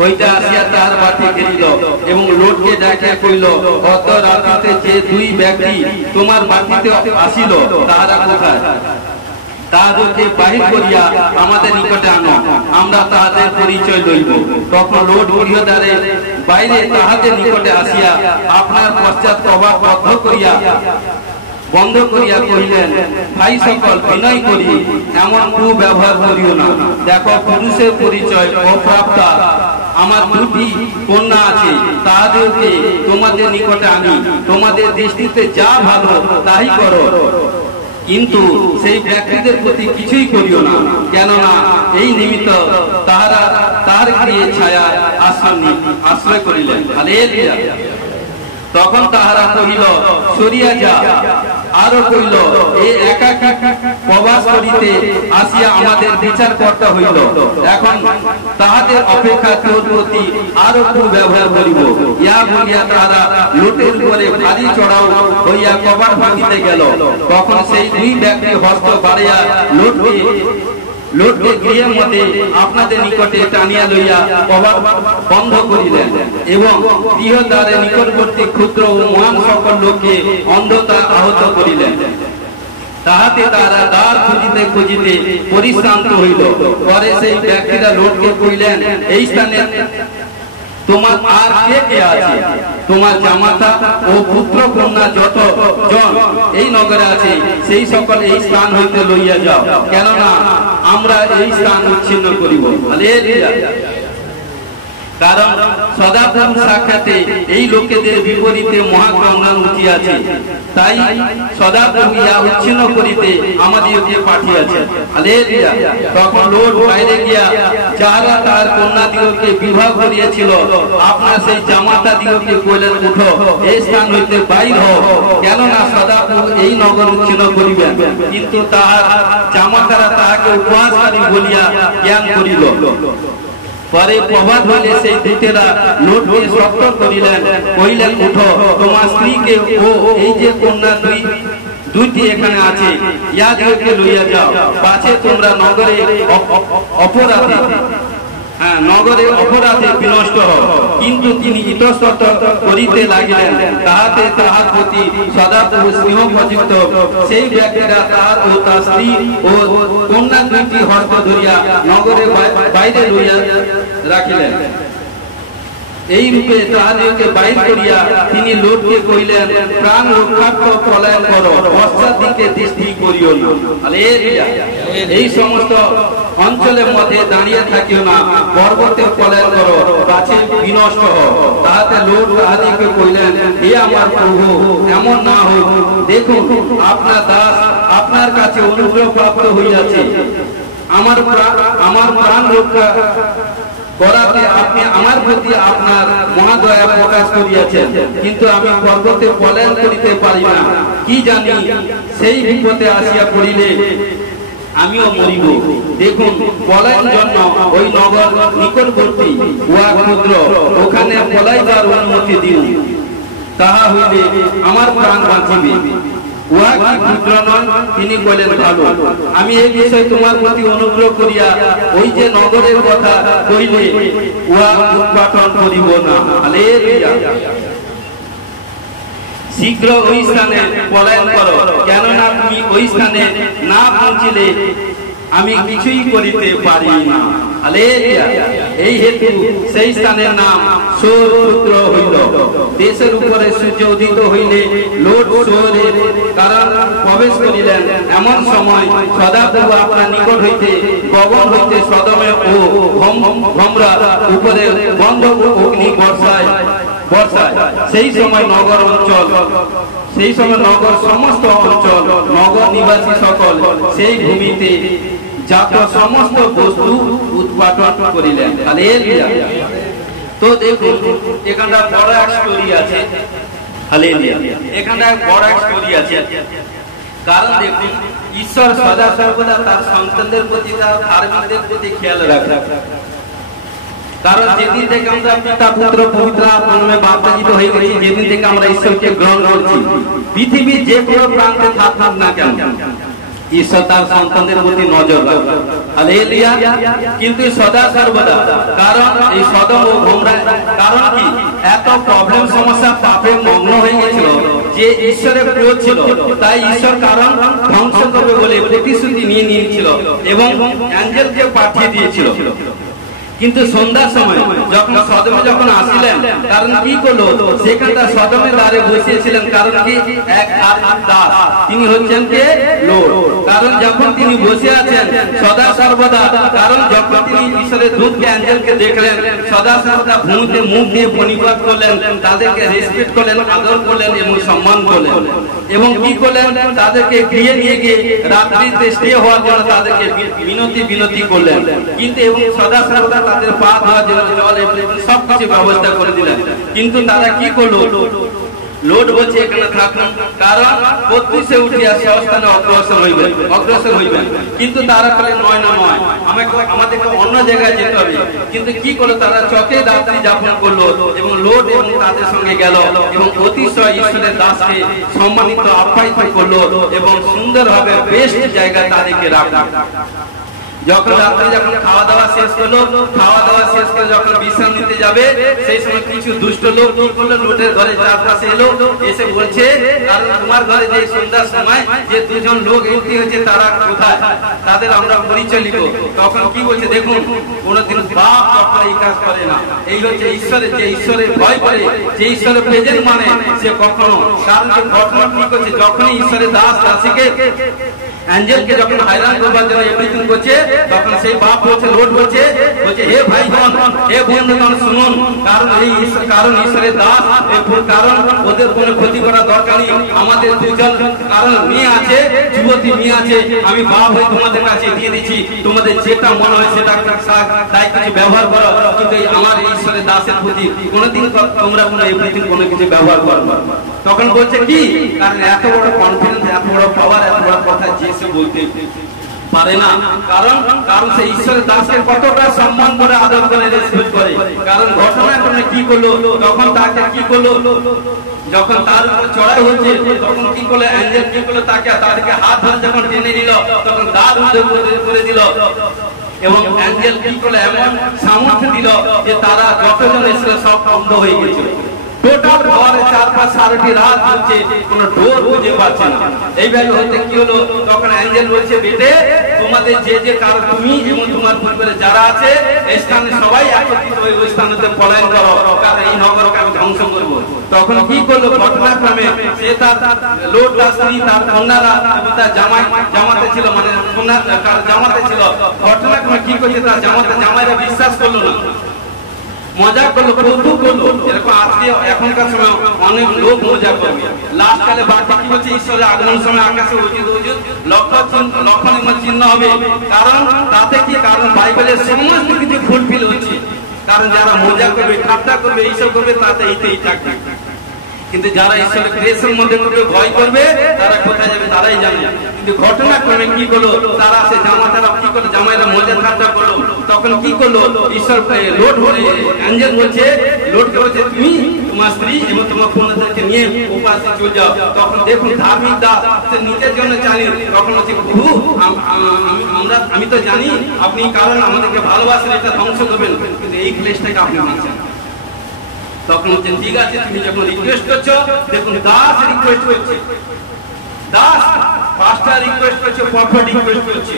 হইতে আসিয়া তাহার বাটি ঘেরিল, এবং লোটকে দেখিয়া কইল, গত রাত্রিতে যে দুই ব্যক্তি তোমার বাটিতে আসিল, তাহারা কোথায়? তাহাদেরকে বাহির করিয়া আমাদের নিকটে আনো, আমরা তাহাদের পরিচয় লইব। তখন লোট গৃহদ্বারে বাইরে তাহাদের নিকটে আসিয়া আপনার পশ্চাৎ প্রভাব বন্ধ করিয়া কহিলেন, ভাই সকল, বিনয় করি এমন কুব্যবহার করিও না। দেখো, পুরুষের পরিচয় অপ্রাপ্ত আমার দুটি কন্যা আছে, তাহাদেরকে তোমাদের নিকটে আনি, তোমাদের দৃষ্টিতে যা ভালো তাই করো, কিন্তু সেই ব্যক্তিদের প্রতি কিছুই করিও না, কেননা এই নিমিত্ত তাহারা তার গৃহে ছায়া আশ্রয় করিলেন। হালেলুয়া। তখন তাহারা কহিল, সরিয়া যা। আরো কহিল, এই একা প্রবাস করিতে আসিয়া আমাদের বিচার কর্তা হইল। এখন তাহাদের অপেক্ষা তোর প্রতি আরো ব্যবহার করিব। ইয়া বলিয়া তাহারা লোটের উপরে ভারী চড়াও হইয়া কপাট ভাঙিতে গেল। তখন সেই দুই ব্যক্তি হস্ত বাড়িয়া লোটকে গৃহের মধ্যে আপনাদের নিকটে টানিয়া লইয়া কপাট বন্ধ করিলেন এবং গৃহদ্বারের নিকটবর্তী ক্ষুদ্র ও মহান সকল লোককে অন্ধতা আহত করিলেন। তাহাতে তারা দ্বার খুঁজিতে খুঁজিতে পরিশ্রান্ত হইল। পরে সেই ব্যক্তিরা লোটকে কইলেন, এই স্থানে তোমার আর কে কে আছে? তোমার জামাতা ও পুত্র কন্যা যত জন এই নগরে আছে সেই সকল এই স্থান হইতে লইয়া যাও, কেননা আমরা এই স্থান উচ্ছিন্ন করিব। হালেলুয়া। কারণ সদাপ্রভু সাক্ষাতে এই লোকেদের বিপরীতে মহাকন্যান উঠিয়াছে, তাই সদাপ্রভু ইহা উচ্ছিন্ন করিতে আমাদেরকে পাঠিয়েছে। হালেলুয়া। তখন লোট বাইরে গিয়া যাহারা তার কন্যাদিগকে বিবাহ করিয়াছিল আপনার সেই জামাতা দিগকে কইলেন, উঠো, এই স্থান হইতে বাইর হও, কেননা সদাপ্রভু এই নগর উচ্ছিন্ন করিবেন। কিন্তু তাহার জামাতারা তাহাকে উপহাসকারী বলিয়া জ্ঞান করিল। পরে প্রভাত হইলে সেই দূতেরা লোটকে শক্ত করিলেন, কহিলেন, উঠো, তোমার স্ত্রীকে ও এই যে কন্যা দুইটি এখানে আছে ইয়াদেরকে লইয়া যাও, পাছে তোমরা নগরে অপরাধে বিনষ্ট হও। কিন্তু তিনি ইতস্তত করিতে লাগিলেন, তাহাতে তাহার প্রতি সদাপ্রভু স্নেহপযুক্ত সেই ব্যক্তিরা তাহার ও তার স্ত্রী ও কন্যা দুইটি হস্ত ধরিয়া নগরের বাইরে লইয়া রাখিলেন। এই রূপে তাহাদেরকে বাইর করিয়া তিনি লোককে কহিলেন, প্রাণ রক্ষার্থ পলায়ন করো, পশ্চাৎ দিকে দৃষ্টি করিও না। হালেলুয়া। এই সমস্ত অঞ্চলের মধ্যে দাঁড়িয়ে থাকিও না, পর্বতে পলায়ন করো, পাছে বিনষ্ট হও। তাহাতে লোক তাহাদিকে কহিলেন, হে আমার প্রভু, এমন না হোক, দেখুন আপনার দাস আপনার কাছে অনুগ্রহ প্রাপ্ত হইয়াছে, আমার প্রাণ রক্ষা করাতে আপনি আমার প্রতি আপনার মহাদয়া প্রকাশ করিয়াছেন, কিন্তু আমি পর্বতে পলায়ন করিতে পারি না। কি জানি সেই বিপদে আসিয়া পড়িলে আমিও মরিব। দেখুন, পলায়ন জন্য ওই নগর নিকটবর্তী উহা ক্ষুদ্র, ওখানে পলাইবার অনুমতি দিন, তাহা হইলে আমার প্রাণ বাঁচিবে। উহা কি ক্ষুদ্র নয়? তিনি বলেন, ভালো, আমি এই বিষয়ে তোমার প্রতি অনুগ্রহ করিয়া ওই যে নগরের কথা কইলে উহা উদ্ঘাটন করিব না। হালেলুয়া। শীঘ্র ওই স্থানে পলায়ন করো, কেননা তুমি ওই স্থানে না পৌঁছিলে আমি কিছুই করিতে পারি না। হালেলুয়া। এই হেতু সেই স্থানের নাম সোর পুত্র হইল। দেশের উপরে সূর্য উদিত হইলে লোট সোরের কারণ প্রবেশ করিলেন। এমন সময় সদাপ্রভু আপনার নিকট হইতে গগন হইতে সদমে ও গমরা উপরে বন্ধ অগ্নি বর্ষায়। সেই সময় নগর সমস্ত অঞ্চল নগর নিবাসী সকল সেই ভূমিতে জাত সমস্ত বস্তু উৎপাদন করিলেন। হালেলুয়া। তো দেখুন, এখানটা বড় এক স্টোরি আছে। হালেলুয়া। এখানটা বড় এক স্টোরি আছে। কারণ দেখুন, ঈশ্বর সদা সর্বদা তার সন্তানদের প্রতি, তার ধার্মিকদের প্রতি খেয়াল রাখেন। কারণ যেদিন থেকে আমরা পিতা পুত্র পবিত্র আত্মায় বাপ্তাজিত হয়ে গেছি, যেদিন থেকে আমরা ঈশ্বরকে গ্রহণ করছি, পৃথিবীর যে কোনো প্রান্তে থাকুক না কেন, ঈশ্বর তার সন্তানদের প্রতি নজর রাখেন। হালেলুয়া। কিন্তু সদা সর্বদা, কারণ এই সদম ও গমরা কারণ কি এত প্রবলেম সমস্যা পাপে মগ্ন হয়ে গেছিল যে ঈশ্বরের প্রিয় ছিল, তাই ঈশ্বর কারণ ধ্বংস করবে বলে প্রতিশ্রুতি নিয়ে নিয়েছিল এবং অ্যাঞ্জেলকে পাঠিয়ে দিয়েছিল। কিন্তু সন্ধ্যার সময় যখন আসিলেন, কারণ কি করলো, সেখানটা সদমের দ্বারে বসিয়েছিলেন। কারণ কি এক দাস, তিনি হচ্ছেন কে? লোট। কারণ যখন তিনি বসে আছেন সদা সর্বদা, কারণ যখন তিনি ঈশ্বরের দূতকে অ্যাঞ্জেলকে দেখলেন, সদা সর্বদা ভূমিতে মুখ দিয়ে প্রণিপাত করলেন, তাদেরকে রেসপেক্ট করলেন, আদর করলেন এবং সম্মান করলেন। এবং কি করলেন, তাদেরকে গৃহে নিয়ে গিয়ে রাত্রিতে স্টে হওয়ার জন্য তাদেরকে বিনতি করলেন। কিন্তু এবং সদা সর্বদা তাদের পা ধোয়ার জন্য জল সবকিছু ব্যবস্থা করে দিলেন। কিন্তু তারা কি করলো, লোড বলছে এখানে থাকুন, কারণ প্রত্যুষে উঠিয়া স্বস্থানে অগ্রসর হইবেন। কিন্তু তারা বলে নয় না নয়, আমাদেরকে অন্য জায়গায় যেতে হবে। কিন্তু কি করলো, তারা চকে রাত্রি যাপন করলো এবং লোড এবং তাদের সঙ্গে গেল এবং অতিশয় ঈশ্বরের দাসকে সম্মানিত আপ্যায়িত করলো এবং সুন্দরভাবে বেস্ট জায়গায় তাদেরকে রাখলো। যখন রাত্রে যখন খাওয়া দাওয়া শেষ করলো, খাওয়া দাওয়া শেষ করে যখন বিশ্রাম নিতে যাবে, সেই সময় কিছু দুষ্ট লোক কি করলো, লোটের ঘরে চারপাশে এলো, এসে বলছে কারণ তোমার ঘরে যে সন্ধ্যার সময় যে দুজন লোক এন্ট্রি হয়েছে তারা কোথায়, তাদের আমরা পরিচয় লিখব। তখন কি বলছে দেখুন, কোনদিন বাপ কখনো এই কাজ করে না। এই হচ্ছে ঈশ্বরের, যে ঈশ্বরের ভয় করে, যে ঈশ্বরের প্রেজেন্ট মানে সে কখনো, কারণ যে ঘটনা কি করছে, যখনই ঈশ্বরের দাস দাসীকে অ্যাঞ্জেলকে যখন হয়রান করবার জন্য এভরিথিং করছে, তখন সেই বাপ বলছে, লোড বলছে হে ভাইগণ, হে বন্ধুগণ শুনুন, কারণ ঈশ্বরের দাস, কারণ ওদের কোনো ক্ষতি করার দরকার নেই। আমাদের দুজন কারণ মেয়ে আছে, যুবতী মেয়ে আছে, আমি বাপ হয়ে তোমাদের কাছে দিয়ে দিচ্ছি, তোমাদের যেটা মনে হয় সেটা তাই কিছু ব্যবহার করো, কিন্তু আমার ঈশ্বরের দাসের প্রতি কোনোদিন তোমরা কোনো এভরিথিং কোনো কিছু ব্যবহার করো। তখন বলছে কি, কারণ এত বড় কনফিডেন্স, এত বড় পাওয়ার, এত বড় কথা যে সে বলতে পারে না, কারণ সে ঈশ্বরের দাসকে কতটা সম্মান করে, আদর করে, রেসপেক্ট করে। কারণ ঘটনা করে কি করলো, তখন তাকে কি করলো, যখন তার উপর চড়াই হচ্ছে, তখন কি করলো, অ্যাঞ্জেল কি করলো, তাদেরকে হাত ধরে যখন টেনে নিল, তখন দাঁত করে দিল এবং অ্যাঞ্জেল কি করলো, এমন সামর্থ্য দিল যে তারা যতজন এসেছিল সব বন্ধ হয়ে গেছিল। টোটাল ঘরে চারপাশ সারাটি রাত হচ্ছে, কোন ডোর খুঁজে পাচ্ছে না। এইভাবে হতে কি হলো, তখন অ্যাঞ্জেল বলছে বেটে তোমাদের যে কারণ তুমি এবং তোমার পরিবারে যারা আছে এই স্থানে সবাই একত্রিত হয়ে ওই স্থানেতে পলায়ন করো, কারণ এই নগরকে আমি ধ্বংস করবো। তখন কি করলো, ঘটনাক্রমে সে তার লোড, তার স্ত্রী, তার কন্যারা এবং তার জামাতে ছিল, মানে জামাতে ছিল, ঘটনাক্রমে কি করছে, তার জামাইরা বিশ্বাস করলো না, মজা করলো, কৌতুক করলো। এরকম আজকে এখনকার সময় অনেক লোক মজা করবে। লাস্ট কালে বাকি কি হচ্ছে, ঈশ্বরের আগমন সময় আকাশে উজুদ লক্ষণ চিহ্ন হবে। কারণ তাতে কি, কারণ বাইবেলের সমস্ত কিছু ফুলফিল হচ্ছে। কারণ যারা মজা করবে, ঠাট্টা করবে, এইসব করবে, তাতে এইটাই থাকবে। কিন্তু যারা ঈশ্বরের গ্রেসের মধ্যে ভয় করবে, তারা কোথায় যাবে তারাই জানে। কিন্তু ঘটনাক্রমে কি করলো, তারা সে জামাতারা কি করলো, জামাইরা মজা ঠাট্টা করলো। তখন কি করলো, ঈশ্বর লোড হলে অ্যাঞ্জেল বলছে, লোডকে বলছে তুমি তোমার স্ত্রী এবং তোমার কন্যাদেরকে নিয়ে উপাসে চলে যাও। তখন দেখুন ধার্মিক দাস সে নিজের জন্য জানি, তখন হচ্ছে প্রভু আমি তো জানি আপনি কারণ আমাদেরকে ভালোবাসেন, এটা ধ্বংস করবেন, কিন্তু এই ক্লেশটাকে আপনি মানছেন। তখন হচ্ছে ঠিক আছে, তুমি যখন রিকোয়েস্ট করছো, দেখুন দাস রিকোয়েস্ট করছে, দাস পাস্টার রিকোয়েস্ট করছে, প্রফেট রিকোয়েস্ট করছে,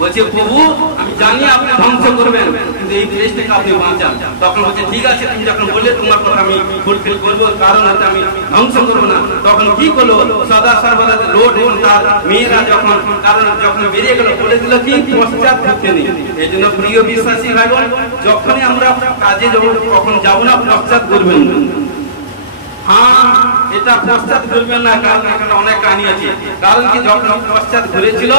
বলছে প্রভু আমি জানি আপনি ধ্বংস করবেন, কিন্তু এই দেশটাকে আপনি বাঁচান। তখন বলছে ঠিক আছে, তুমি যখন বললে তোমার কথা আমি ফুলফিল করবো, কারণ হচ্ছে আমি ধ্বংস করবো না। তখন কি করলো, সদা সর্বদা লোড এবং তার মেয়েরা যখন বেরিয়ে গেল, বলে দিল কি পশ্চাৎ করতে নেই। এই জন্য প্রিয় বিশ্বাসী ভাইবোন, যখনই আমরা কাজে যাবো কখন যাবো না, পশ্চাৎ করবেন না। হ্যাঁ, এটা পশ্চাৎ ঘুরবেন না, কারণ এখানে অনেক কাহিনী আছে। কারণ কি, যখন পশ্চাৎ ঘুরেছিল,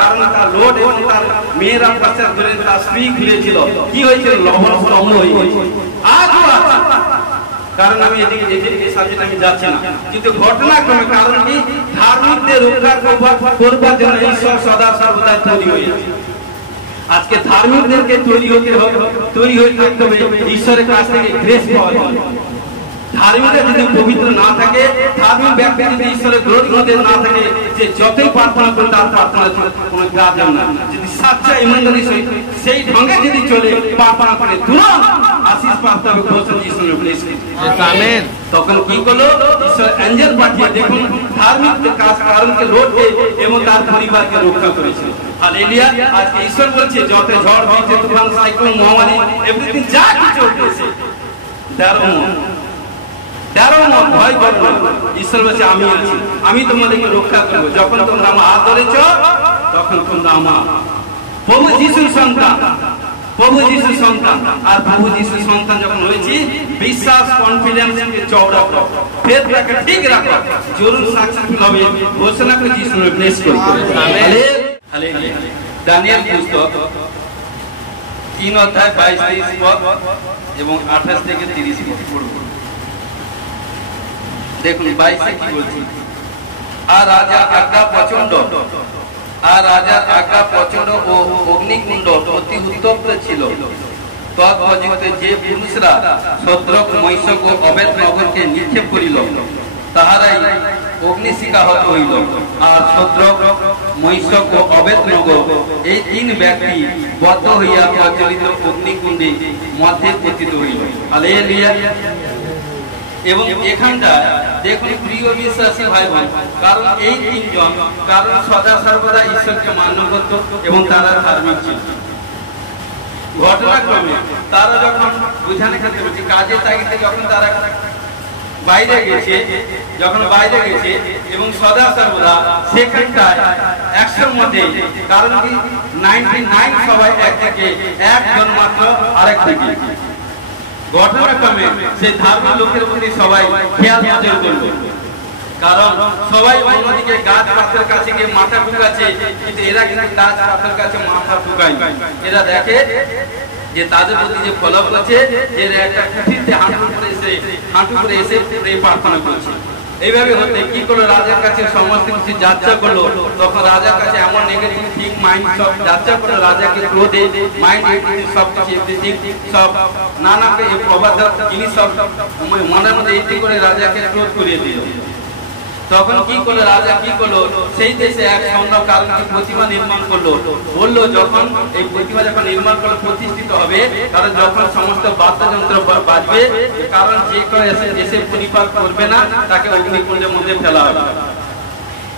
কারণ তার লোড এবং তার মেয়েরা পশ্চাৎ ঘুরে, তার স্ত্রী ঘুরেছিল, কি হয়েছিল, লবণ স্তম্ভ হয়ে গেছে। আজও আছে, কারণ আমি এদিকে সাবজেক্ট আমি যাচ্ছি না, কিন্তু ঘটনাক্রমে কারণ কি, ধার্মিকদের রক্ষা করবার জন্য ঈশ্বর সদা সর্বদা তৈরি হয়েছে। আজকে ধার্মিকদেরকে তৈরি হয়ে থাকতে হবে ঈশ্বরের কাছ থেকে গ্রেস পাওয়ার জন্য। ধার্মিকরা যদি পবিত্র না থাকে, ধার্মিক ব্যক্তি যদি ঈশ্বরের গ্রহণ মধ্যে না থাকে, যে যতই প্রার্থনা করে তার প্রার্থনা কোনো কাজ হবে না। যদি সাচ্চা ইমানদারি সেই ঢঙ্গে যদি চলে প্রার্থনা করে, তুরন্ত আশীষ প্রাপ্ত হবে, ঘোষণা ঈশ্বরের প্লেস। আমেন। তখন কি করলো, ঈশ্বর অ্যাঞ্জেল পাঠিয়ে দেখুন ধার্মিক কাজ কারণকে লোটে এবং তার পরিবারকে রক্ষা করেছিল। হালেলুয়া। আজকে ঈশ্বর বলছে যত ঝড় বৃষ্টি, তুফান, সাইক্লোন, মহামারী, এভরিথিং যা কিছু চলতেছে, ভয় করো না। ঈশ্বর বলছে আমি আছি, আমি তোমাদেরকে রক্ষা করবো। যখন তোমরা আমার হাত ধরেছ, তখন তোমরা আমার প্রভু যিশুর সন্তান, প্রভু যিশুর সন্তান। আর প্রভু যিশুর সন্তান যখন হয়েছি, বিশ্বাস, কনফিডেন্সকে চওড়া করো, ফেথটাকে ঠিক রাখো, জরুর সাকসেসফুল হবে। ঘোষণা করে যিশুকে ব্লেস করি। হালেলুয়া। দানিয়েল পুস্তক 3 অধ্যায় 22-23 পদ এবং 28 থেকে 30 পদ পড়ব। দেখুন 22 কি বলছি, আর রাজা আজ্ঞা প্রচন্ড ও অগ্নিকুণ্ড অতি উত্তপ্ত ছিল। তৎপর্যন্ত যে পুরুষরা শদ্রক, মৈশক ও অবেদ নগরকে নিক্ষেপ করিল, তাহারাই অগ্নিশিখাহত হইল। আর শদ্রক, মৈশক ও অবেদ নগর এই 3 ব্যক্তি বদ্ধ হইয়া প্রজ্বলিত অগ্নিকুণ্ডে মধ্যে পতিত হইল। হালেলুয়া। এবং এখানটা দেখুন প্রিয় বিশ্বাসী ভাই বোন, কারণ এই 3 জন কারণ সদা সর্বদা ঈশ্বরকে মান্য করত এবং তারা ধার্মিক ছিল। ঘটনাক্রমে তারা যখন বুঝানো ক্ষেত্রে বলছে কাজে তাগিদে যখন তারা বাইরে গেছে এবং সদা সর্বদা সেখানটায় 100 মধ্যে, কারণ কি 99 সবাই একদিকে, একজন মাত্র আরেক দিকে। ঘটনাক্রমে সেই ধার্মিক লোকের প্রতি সবাই খেয়াল নজর করবে, কারণ সবাই অন্যদিকে গাছ পাথরের কাছে গিয়ে মাথা ঢুকাচ্ছে, কিন্তু এরা কিন্তু গাছ পাথরের কাছে মাথা ঢুকায়। এরা দেখে যে তাদের প্রতি যে ফলো করছে, এরা একটা কুঠিতে হাঁটু করে এসে প্রার্থনা করছে। এইভাবে হতে কি করলো, রাজার কাছে সমস্ত কিছু যাত্রা করলো। তখন রাজার কাছে এমন নেগেটিভ থিঙ্ক মাইন্ড সব যাত্রা করলো, রাজাকে ক্রোধে মাইন্ড সব কিছু সব নানা অবাধ জিনিস সব মনের মধ্যে এটি করে রাজাকে ক্রোধ করিয়ে দিল। তখন কি করলো রাজা, কি করলো, সেই দেশে এক স্বর্ণ কারণ প্রতিমা নির্মাণ করলো। বললো যখন এই প্রতিমা যখন নির্মাণ করলো প্রতিষ্ঠিত হবে, কারণ যখন সমস্ত বাদ্যযন্ত্র বাজবে, কারণ যে কেউ এসে পরিপাক করবে না, তাকে অগ্নিকুণ্ডের মধ্যে ফেলা হবে।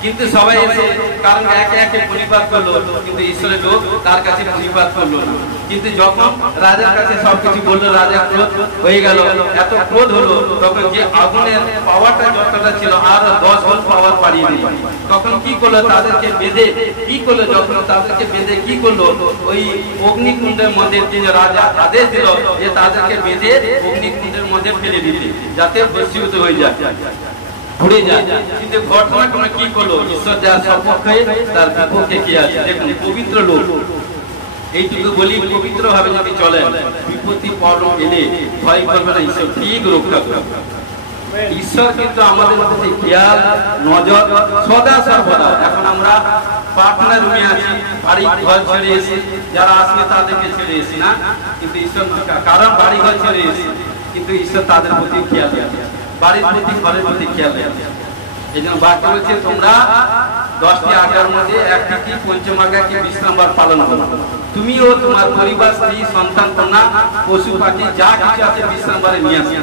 কিন্তু সবাই এসে কারণ একে একে পরিপাক করলো, কিন্তু ঈশ্বরের লোক তার কাছে পরিপাক করলো না। কিন্তু যখন রাজার কাছে সবকিছু বললো, রাজা ক্রোধ হয়ে গেল, এত ক্রোধ হলো, তখন যে আগুনের পাওয়ারটা যতটা ছিল আর 10 গুণ পাওয়ার বাড়িয়ে দিল। তখন কি করলো, তাদেরকে বেঁধে যখন তাদেরকে বেঁধে কি করলো, ওই অগ্নিকুণ্ডের মধ্যে তিনি রাজা আদেশ দিল যে তাদেরকে বেঁধে অগ্নিকুণ্ডের মধ্যে ফেলে দিতে, যাতে ভস্মীভূত হয়ে যায়, ঘুরে যায়। কিন্তু ঘটনা কোনো কি করলো, ঈশ্বর যার সপক্ষে তার বিপক্ষে কে আছে। দেখুন পবিত্র লোক, এইটুকু বলি, পবিত্র ভাবে যদি চলেন, বিপত্তি পর্ব এলে ভয় করবে না, ঈশ্বর ঠিক রক্ষা করবে। ঈশ্বর কিন্তু আমাদের মধ্যে খেয়াল নজর সদা সর্বদা। এখন আমরা প্রার্থনা রুমে আছি, বাড়ি ঘর ছেড়ে এসে, যারা আসবে তাদেরকে ছেড়ে এসি না, কিন্তু ঈশ্বর কারণ বাড়ি ঘর ছেড়ে এসে, কিন্তু ঈশ্বর তাদের প্রতি খেয়াল রাখে, বাড়ির প্রতি ঘরের প্রতি খেয়াল রাখে। এই জন্য বাক্য বলছে তোমরা 10টি আজ্ঞার মধ্যে একটি পঞ্চম আজ্ঞা কি বিশ্রামবার পালন করো। তুমিও তোমার পরিবার, স্ত্রী, সন্তান, কন্যা, পশু পাখি যা কিছু আছে বিশ্রামবারে নিয়ে আসে।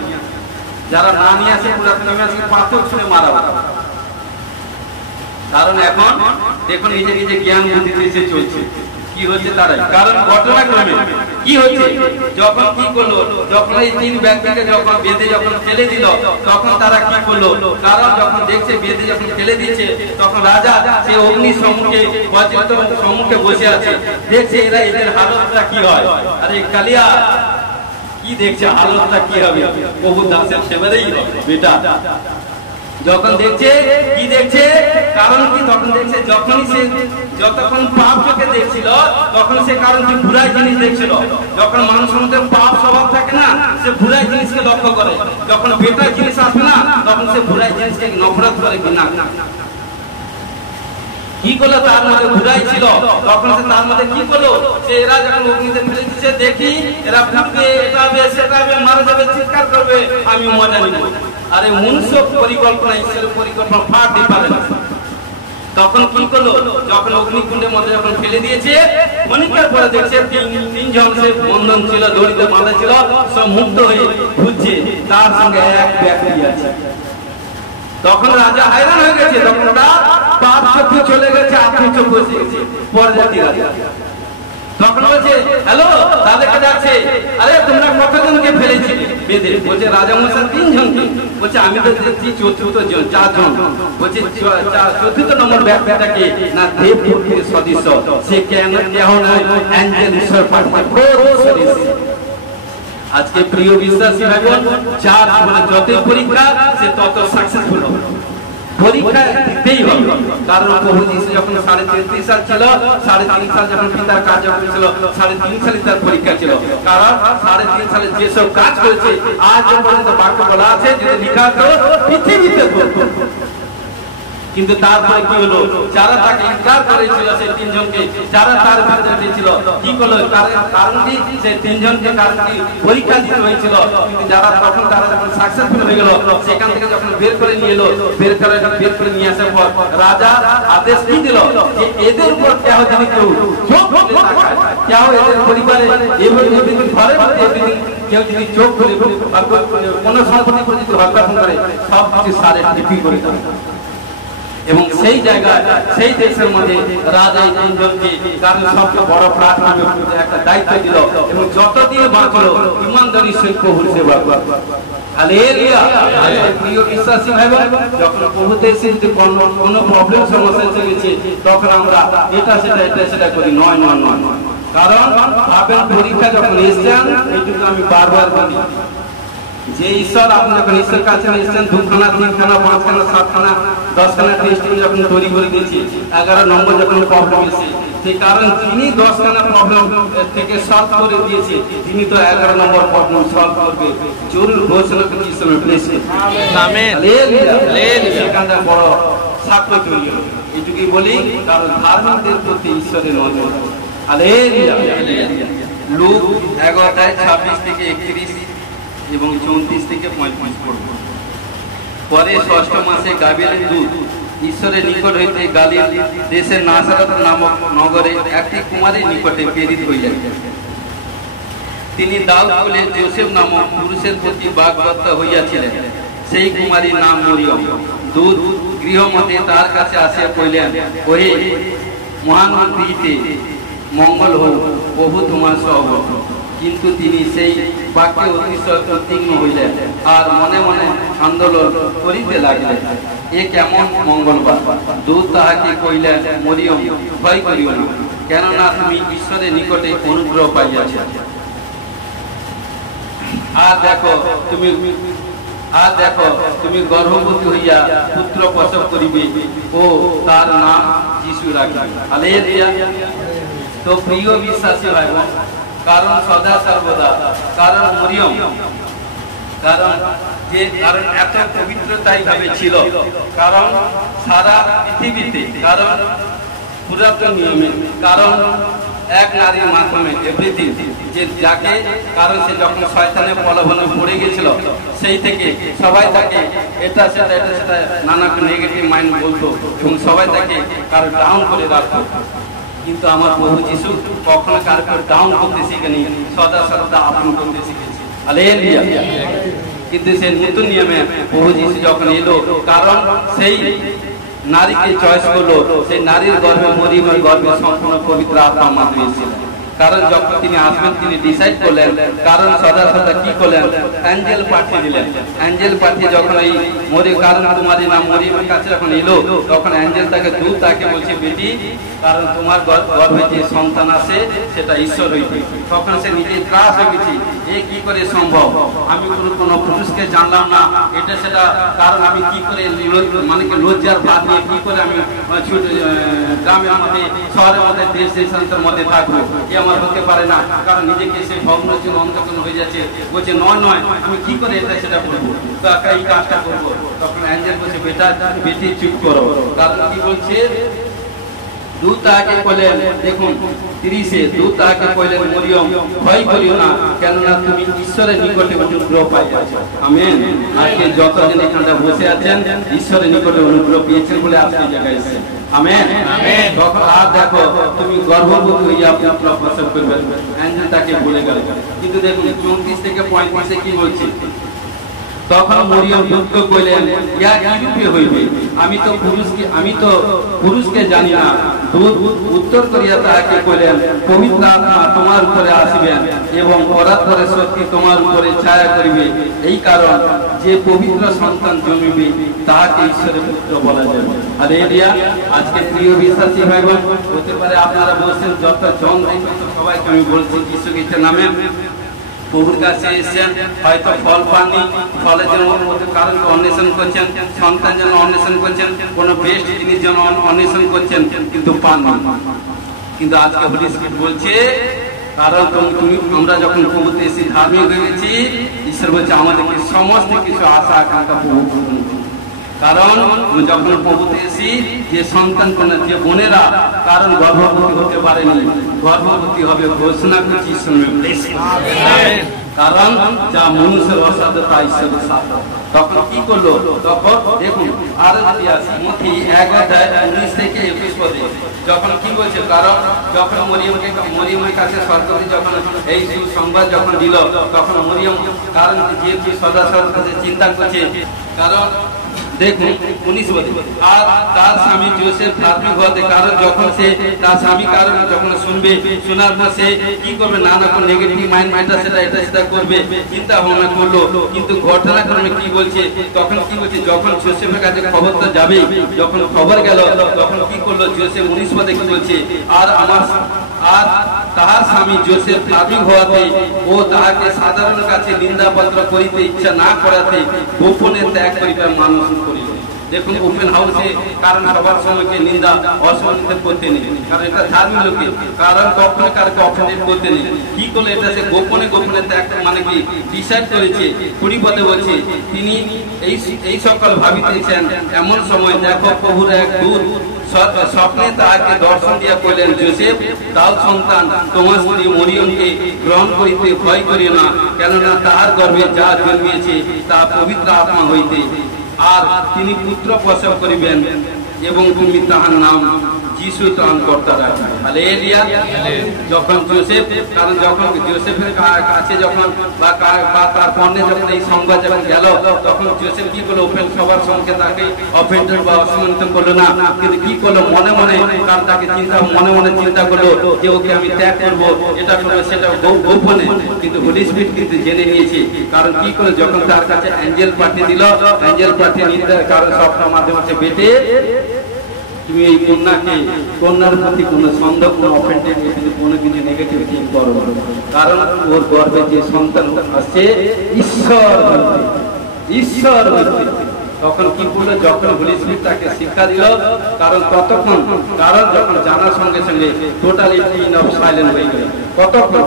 যারা না নিয়ে আসে পুরাতন পাথর ছুঁড়ে মারা। কারণ এখন দেখুন নিজে নিজে জ্ঞান বুদ্ধিতে এসে চলছে, কি হচ্ছে তারাই। কারণ ঘটনাক্রমে কি হচ্ছে, যখন কি করলো, যখন এই 3 ব্যক্তিকে যখন বেঁধে যখন ফেলে দিল, তখন তারা কি করলো, কারণ যখন দেখছে বেঁধে যখন ফেলে দিচ্ছে, তখন রাজা সে অগ্নি সম্মুখে সম্মুখে বসে আছে, দেখছে এরা এদের হালতটা কি হয়। আরে কালিয়া কি দেখছে, হালতটা কি হবে, বহু দাসের সেবারেই বেটা। যখন দেখছে কি দেখছে, কারণ কি তখন দেখছে যখনই সে যতক্ষণ পাপ চোখে দেখছিল, তখন সে কারণ কি বুড়াই জিনিস দেখছিল। যখন মানুষের মধ্যে পাপ স্বভাব থাকে না, সে বুড়াই জিনিসকে লক্ষ্য করে। যখন বেটার জিনিস আসবে না, তখন সে বুড়াই জিনিসকে নফরত করে কিনা। কি করলো, তার মধ্যে বুড়াই ছিল, তখন সে তার মধ্যে কি করলো, সে এরা যখন অগ্নিতে ফেলে দিচ্ছে, দেখি এরা ফুটবে, এটা হবে, সেটা হবে, মারা যাবে, চিৎকার করবে, আমি মজা নিব। আরে মনুষ্য পরিকল্পনা ঈশ্বরের পরিকল্পনা ফাটতে পারে না। তখন কি করলো, যখন অগ্নিকুণ্ডের মধ্যে যখন ফেলে দিয়েছে, অনেকবার পরে দেখছে 3 জন সে বন্ধন ছিল, দড়িতে বাঁধা ছিল, সব মুক্ত হয়ে ঘুরছে, তার সঙ্গে এক ব্যক্তি আছে। তখন রাজা হায়রান হয়ে গেছে, তখন ওরা পাপ চক্ষু চলে গেছে, আপনি চোখ বসে গেছে পরজাতি রাজা। তখন বলছে হ্যালো, তাদেরকে ডাকছে, আরে তোমরা কতজনকে ফেলেছি বেঁধে? বলছে রাজা মশাই 3 জনকে। বলছে আমি তো দেখছি 4th জন, 4 জন। বলছে 4th নম্বর ব্যক্তিটাকে না দেবপুরের সদস্য, সে কেন নয় অ্যাঞ্জেল ঈশ্বর সদস্য। আজকে প্রিয় বিশ্বাসী ভাইবোন, যার জীবনে যত পরীক্ষা সে তত সাকসেসফুল হবে। পরীক্ষা দিতেই হবে। কারণ প্রভু যিশু যখন 33.5 সাল ছিল, 3.5 সাল যখন পিতার কাজ করেছিল, 3.5 সালে তার পরীক্ষা ছিল। কারণ 3.5 সালে যেসব কাজ করেছে আজ পর্যন্ত বাক্য বলা আছে যে লেখা তো পৃথিবীতে ধরতো। কিন্তু তারপরে কি হলো, যারা তাকে ইনকার করেছিল সেই তিনজনকে, যারা তার বিরুদ্ধে দিয়েছিল, কি করলো, কারণ কি সেই তিনজনকে কারণ কি পরীক্ষা দিতে হয়েছিল। কিন্তু যারা তখন তারা যখন সাকসেসফুল হয়ে গেল, সেখান থেকে যখন বের করে নিয়ে এলো, বের করে নিয়ে আসার পর রাজা আদেশ কি দিল যে এদের উপর কেউ যদি কেউ চোখ খুলে তাকায়, কেউ এদের পরিবারে ঘরে কেউ যদি চোখ খুলে কোনো সম্পত্তি করে যদি হত্যা করে, সব কিছু সারে বিক্রি করে দেবে। এবং সেই জায়গায় সেই দেশের মধ্যে রাজা এই তিনজনকে কারণ সবচেয়ে বড় প্রার্থনা একটা দায়িত্ব দিল এবং যতদিন বাঁচলো ইমানদারি সহিত প্রভুর সেবা করবে। হালেলুয়া। প্রিয় বিশ্বাসী ভাই বোন, যখন প্রভুতে এসে যদি কোনো প্রবলেম সমস্যা চলেছে, তখন আমরা এটা সেটা করি, নয়। কারণ ভাবেন পরীক্ষা যখন এসছেন, এইটুকু আমি বারবার বলি যে ঈশ্বর আপনি যখন ঈশ্বর কাছে এসেছেন, 2খানা 3খানা 5খানা 7খানা 10খানা টেস্ট যখন তৈরি করে দিয়েছি, 11 নম্বর যখন প্রবলেম এসেছে, সেই কারণ যিনি 10খানা প্রবলেম থেকে সলভ করে দিয়েছে, তিনি তো 11 নম্বর প্রবলেম সলভ করবে। জরুর ঘোষণা করছি ঈশ্বরের প্লেসে। আমেন। হালেলুয়া। সেখানটা বড় সাক্ষ্য তৈরি হলো। এইটুকুই বলি, কারণ ধার্মিকদের প্রতি ঈশ্বরের নজর। হালেলুয়া। লূক 11:26 থেকে 31 এবং 34 থেকে 35 পড়ব। পরে 6ষ্ঠ মাসে গাব্রিয়েলের দূত ঈশ্বরের নিকট হইতে গালিল দেশের নাজারেত নামক নগরে একটি কুমারীর নিকটে প্রেরিত হইলেন। তিনি দাউদ কুলে যোসেফ নামক পুরুষের প্রতি বাগদত্তা হইয়াছিলেন। সেই কুমারীর নাম মরিয়ম। দূত গৃহমতে তার কাছে আসিয়া কইলেন, ওহে মহানগরীতে মঙ্গল হোক, প্রভু তোমার সহবর্ত। কিন্তু তিনি সেই বাক্যে অতিশয় উদ্বিগ্ন হইলেন আর মনে মনে আন্দোলন করিতে লাগিলেন, এ কেমন মঙ্গলবার। দূত তাহাকে কইলেন, মরিয়ম, ভয় করিও না, কেননা তুমি ঈশ্বরের নিকটে অনুগ্রহ পাইয়াছ। আর দেখো তুমি গর্ভবতী হইয়া পুত্র প্রসব করিবে ও তার নাম যিশু রাখিবে। হালেলুয়া। তো প্রিয় বিশ্বাসী ভাই বোন, কারণ সদা সর্বদা, কারণ মরিয়ম, কারণ এত পবিত্রতাই ভাবে ছিল, কারণ সারা পৃথিবীতে, কারণ পুরাতন নিয়মে, কারণ এক নারীর মাধ্যমে এভরিথিং, যে যাকে কারণ সে যখন শয়তানের প্রলোভনে পড়ে গেছিল, সেই থেকে সবাই তাকে এটা সেটা নানা নেগেটিভ মাইন্ড বলতো এবং সবাই তাকে কারণ ডাউন করে রাখতো। কিন্তু আমার প্রভু যিশু কখনো কারোর ডাউন করতে শিখেনি, সদা সর্বদা আপন করতে শিখেছে। হালেলুয়া। কিন্তু সেই নতুন নিয়মে প্রভু যিশু যখন এলো, কারণ সেই নারীকে চয়েস করলো, সেই নারীর গর্ভে মরিয়মের গর্ভে সম্পূর্ণ পবিত্র আত্মা মাত্র এসেছিলেন। কারণ যখন তিনি আসবেন তিনি ডিসাইড করলেন, কারণ সদা কি করলেন, অ্যাঞ্জেল পাঠিয়ে দিলেন। অ্যাঞ্জেল পাঠিয়ে যখন এই কারণ তোমার নাম মরিয়মের কাছে যখন এলো, তখন অ্যাঞ্জেল তাকে বলছে, বেটি, কারণ তোমার গর্ভে যে সন্তান আছে সেটা ঈশ্বর হইবে। তখন সে নিজে ত্রাস হয়ে গেছে, এ কি করে সম্ভব, আমি কোনো পুরুষকে জানলাম না, এটা সেটা, কারণ আমি কি করে মানে লজ্জার ভাত নিয়ে কি করে আমি গ্রামের মধ্যে, শহরের মধ্যে, দেশ দেশান্তরের মধ্যে থাকবো, আমার হতে পারে না। কারণ নিজেকে সে ভগ্ন অন্ধকার হয়ে যাচ্ছে, বলছে নয়, আমি কি করে এটা সেটা করবো, তো এই কাজটা করবো। তখন অ্যাঞ্জেল বলছে, বেটি চুপ করো। কারণ কি বলছে, দূত তাহাকে কইলেন, দেখুন 30-এ, দূত তাহাকে কইলেন, মরিয়ম, ভয় করিও না, কেননা তুমি ঈশ্বরের নিকটে অনুগ্রহ পাইয়াছ। আমেন। আজকে যতজন এখানে বসে আছেন, ঈশ্বরের নিকটে অনুগ্রহ পেয়েছেন বলে আজকে এই জায়গায় এসেছেন। আমেন। তখন আর দেখো তুমি গর্ভবতী হইয়া পুত্র প্রসব করবে, অ্যাঞ্জেল তাকে বলে গেল। কিন্তু দেখুন 34 থেকে 35-এ কি বলছে, তখন মরিয়ম দুঃখ কইলেন, ইয়া কিরূপে হইবে, আমি তো পুরুষকে জানি না। দূত উত্তর করিয়া তাহাকে কইলেন, পবিত্র আত্মা তোমার উপরে আসিবেন এবং পরাত্পরের শক্তি তোমার উপরে ছায়া করিবে। এই কারণ যে পবিত্র সন্তান জন্মিবে তাহাকে ঈশ্বরের পুত্র বলা যাবে। হালেলুয়া। আজকে প্রিয় বিশ্বাসী ভাই বোন, হতে পারে আপনারা বলছেন যত জন সবাইকে আমি বলছি যিশু খ্রিস্টের নামে, প্রভুর কাছে এসেছেন, হয়তো ফল পাননি, ফলের জন্য কারণ অন্বেষণ করছেন, সন্তান যেন অন্বেষণ করছেন, কোনো বেস্ট জিনিস যেন অন্বেষণ করছেন, কিন্তু পাননি। কিন্তু আজকে হোলি স্পিরিট বলছে, কারণ আমরা যখন প্রভুতে এসে ধার্মিক হয়ে গেছি, ঈশ্বর বলছে আমাদেরকে সমস্ত কিছু আশা আকাঙ্ক্ষা প্রভু পূরণ করুন। কারণ যখন প্রভুতে এসি, যে সন্তান কন্যা, যে বোনেরা কারণ গর্ভবতী হতে পারেনি, গর্ভবতী হবে ঘোষণা করছি কারণ যা মনুষ্যের অসাধ্য তা ঈশ্বরের সাধ্য। তখন কি করলো? তখন দেখুন আরো যদি আসি মথি 1:19 থেকে 21 পদে, যখন কি বলছে, কারণ যখন মরিয়মের কাছে সরকারি যখন এই সুসংবাদ যখন দিল, তখন মরিয়ম কারণ যে সদা সদা কাছে চিন্তা করছে, কারণ দেখুন 19 বছর, আর তার স্বামী জোসেফ ধার্মিক হতে, কারণ যখন সে তার স্বামী কারণ যখন শুনবে, শোনার পর সে কি করবে, নানা কোন নেগেটিভ মাইন্ড এটা সেটা করবে, চিন্তা ভাবনা করলো। কিন্তু ঘটনাক্রমে কি বলছে, তখন কি বলছে, যখন জোসেফের কাছে খবরটা যাবে, যখন খবর গেল, তখন কি করলো জোসেফ 19 পদে কি বলছে, আর তাহার স্বামী জোসেফ ধার্মিক হওয়াতে ও তাহাকে সাধারণ কাছে নিন্দাপত্র করিতে ইচ্ছা না করাতে গোপনে ত্যাগ করিবার মানুষ করিল। দেখুন ওপেন হাউসে কারণ সবার সময়কে নিন্দা অসম্মানিত করতে নেই, কারণ এটা ধার্মিক লোকের, কারণ কখনো কারকে অপমানিত করতে নেই। কি করলে এটা সে গোপনে ত্যাগ, মানে কি ডিসাইড করেছে। 20 পদে বলছে, তিনি এই সকল ভাবিতেছেন, এমন সময় দেখো প্রভুর এক দূত স্বপ্নে তাহাকে দর্শন দিয়া কইলেন, জোসেফ দাও সন্তান তোমার স্ত্রী মরিয়মকে গ্রহণ করিতে ভয় করিও না, কেননা তাহার গর্ভে যা জন্মিয়েছে তা পবিত্র আত্মা হইতে, আর তিনি পুত্র প্রসব করিবেন এবং তুমি তাহার নাম যিশু ত্রাণকর্তা রাখবে। হালেলুয়া। যখন জোসেফ, কারণ যখন জোসেফের কাছে যখন বা তার কর্ণে যখন এই সংবাদ যখন গেল, তখন জোসেফ কি করলো, ওপেন সবার সঙ্গে তাকে অফেন্ডেড বা অসম্মানিত করলো না, কিন্তু কি করলো, মনে কারণ তাকে মনে চিন্তা করলো যে ওকে আমি ত্যাগ করবো, এটা করবো, সেটা গোপনে। কিন্তু হোলি স্পিরিট কিন্তু জেনে নিয়েছে, কারণ কি করে, যখন তার কাছে অ্যাঞ্জেল পাঠিয়ে দিল, অ্যাঞ্জেল পাঠিয়ে নিতে, কারণ স্বপ্নের মাধ্যমে বেটে তুমি এই কন্যার প্রতি কোনো সন্দেহ, কোনো অফেন্ডেড, কোনো কিছু নেগেটিভ থিঙ্ক করো, কারণ ওর গর্ভে যে সন্তান আসছে ঈশ্বর হইতে। তখন কি করলো, যখন হোলি স্পিরিট তাকে শিক্ষা দিল, কারণ ততক্ষণ, কারণ যখন জানার সঙ্গে সঙ্গে টোটালি পিন অফ সাইলেন্ট হয়ে গেল,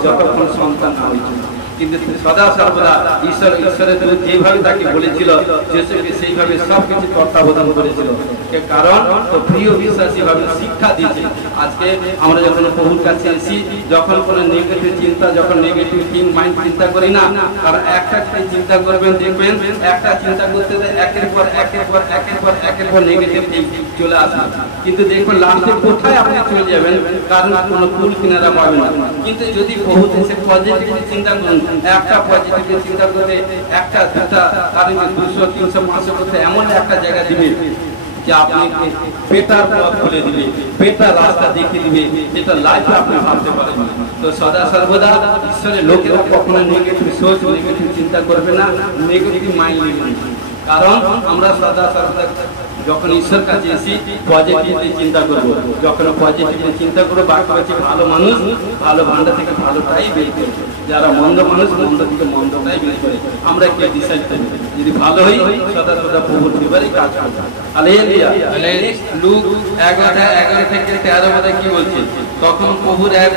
যতক্ষণ সন্তান না হয়েছিল। কিন্তু সদা সর্বদা ঈশ্বরের দূত যেভাবে তাকে বলেছিল, জোসেফকে সেইভাবে সবকিছু তত্ত্বাবধান করেছিল, কারণ তো প্রিয় বিশ্বাসী ভাবে শিক্ষা দিয়েছে। আজকে আমরা যখন প্রভুর কাছে এসি, যখন কোনো নেগেটিভ চিন্তা, যখন নেগেটিভ মাইন্ড চিন্তা করি না, কারণ একটা চিন্তা করবেন, দেখবেন একটা চিন্তা করতে একের পর নেগেটিভ চলে আসবে, কিন্তু দেখবেন লাস্টে কোথায় আপনি চলে যাবেন, কারণ কোনো কুল কিনারা পাবেন না। কিন্তু যদি প্রভু এসে পজিটিভ চিন্তা করুন, একটা পজিটিভ চিন্তা করতে, একটা দুটা, কারণ 200, 300, 500 করতে এমন একটা জায়গা দিবে যে আপনাকে বেটার পথ খুলে দিবে, বেটার রাস্তা দেখিয়ে দিবে, যেটা লাইফে আপনি ভাবতে পারেন। তো সদা সর্বদা ঈশ্বরের লোকেরা কখনো নেগেটিভ সোচ, নেগেটিভ চিন্তা করবে না, নেগেটিভ মাইন্ড নেবে, কারণ আমরা সদা সর্বদা যখন ঈশ্বর কাছে এসি পজিটিভলি চিন্তা করবো, যখন পজিটিভলি চিন্তা করবো, বাকি আছে ভালো মানুষ ভালো ভান্ডার থেকে ভালোটাই বের করবে, যারা মন্দ মানুষ মন্দ থেকে মন্দটাই বের করে। আমরা কে ডিসাইড করি, যদি ভালো হই সদা সদা প্রভুর ফেভারে কাজ করবো। হালেলুয়া। লুক 11 থেকে 13 পদে কি বলছে, তখন প্রভুর এক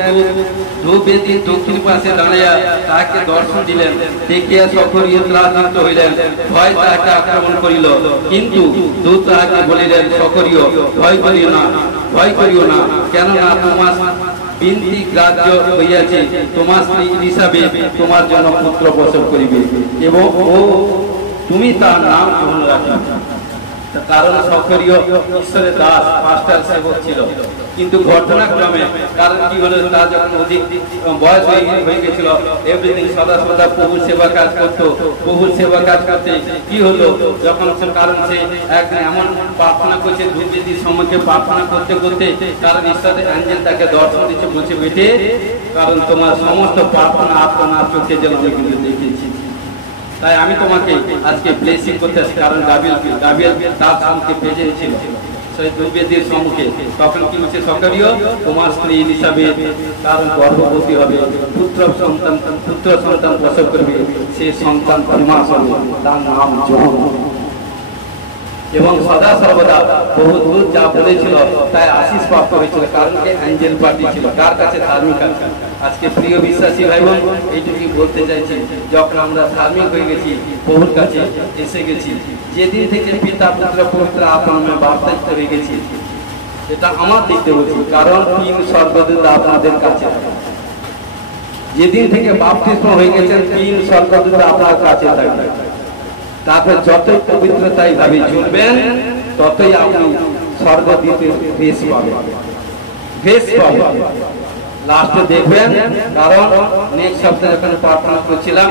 দূত বেদির দক্ষিণ পাশে দাঁড়িয়ে তাকে দর্শন দিলেন, দেখিয়া সকলে ত্রাসযুক্ত হইলেন, ভয় তাহাকে আক্রমণ করিল, কিন্তু দূত তাহাকে বলিলেন, সকরিও ভয় করিও না, কেননা তোমার বিনতি গ্রাহ্য হইয়াছে, তোমার স্ত্রী ইলিসাবেত তোমার জন্য পুত্র প্রসব করিবে, এবং তুমি তার নাম গ্রহণ রাখিবে। কারণ সকরীয় ঈশ্বরের দাস, পাস্টার সেবক ছিল, কিন্তু ঘটনাক্রমে কারণ কি হলো, তার যখন অধিক বয়স হয়ে গেছিল, এভরিথিং সদা প্রভুর সেবা কাজ করতো, প্রভুর সেবা কাজ করতে কি হলো, যখন কারণ সে একদিন এমন প্রার্থনা করছে, দুর্নীতির সম্মুখে প্রার্থনা করতে কারণ ঈশ্বরের অ্যাঞ্জেল তাকে দর্শন দিচ্ছে, বলছে বেটে, কারণ তোমার সমস্ত প্রার্থনা আপনার চোখে যেন আমি কিন্তু দেখেছি, তাই আমি তোমাকে আজকে ব্লেসিং করতে আসি, কারণ গাবিয়েল তার স্বামীকে প্রেজেন্ট ছিল, সেই দুই বেদির সম্মুখে তখন কি হচ্ছে সক্রিয় তোমার স্ত্রী এলিসাবেথ কারণ গর্ভবতী হবে পুত্র সন্তান প্রসব করবে সে সন্তান 3 মাস হবে তার নাম জন এবং সদা সর্বদা বহু দূর যা বলেছিল তাই আশিস প্রাপ্ত হয়েছিল কারণ অ্যাঞ্জেল পার্টি ছিল কার কাছে ধার্মিক আছে আজকে প্রিয় বিশ্বাসী ভাই বোন এইটুকুই বলতে চাইছি যখন আমরা ধার্মিক হয়ে গেছি প্রভুর কাছে এসে গেছি যেদিন থেকে পিতা পুত্র পবিত্র আত্মায় বার্তায়িত হয়ে গেছি এটা আমার দিক থেকে বলছি কারণ 3 স্বর্গদূত আপনাদের কাছে যেদিন থেকে বাপ্তিস্ম হয়ে গেছেন 3 স্বর্গদূত আপনার কাছে থাকবে তারপর যতই পবিত্রতাই ভাবে চলবেন ততই আপনি স্বর্গদূতের বেশ পাবেন লাস্টে দেখবেন কারণ নেক্সট সপ্তাহে যখন প্রার্থনা করছিলাম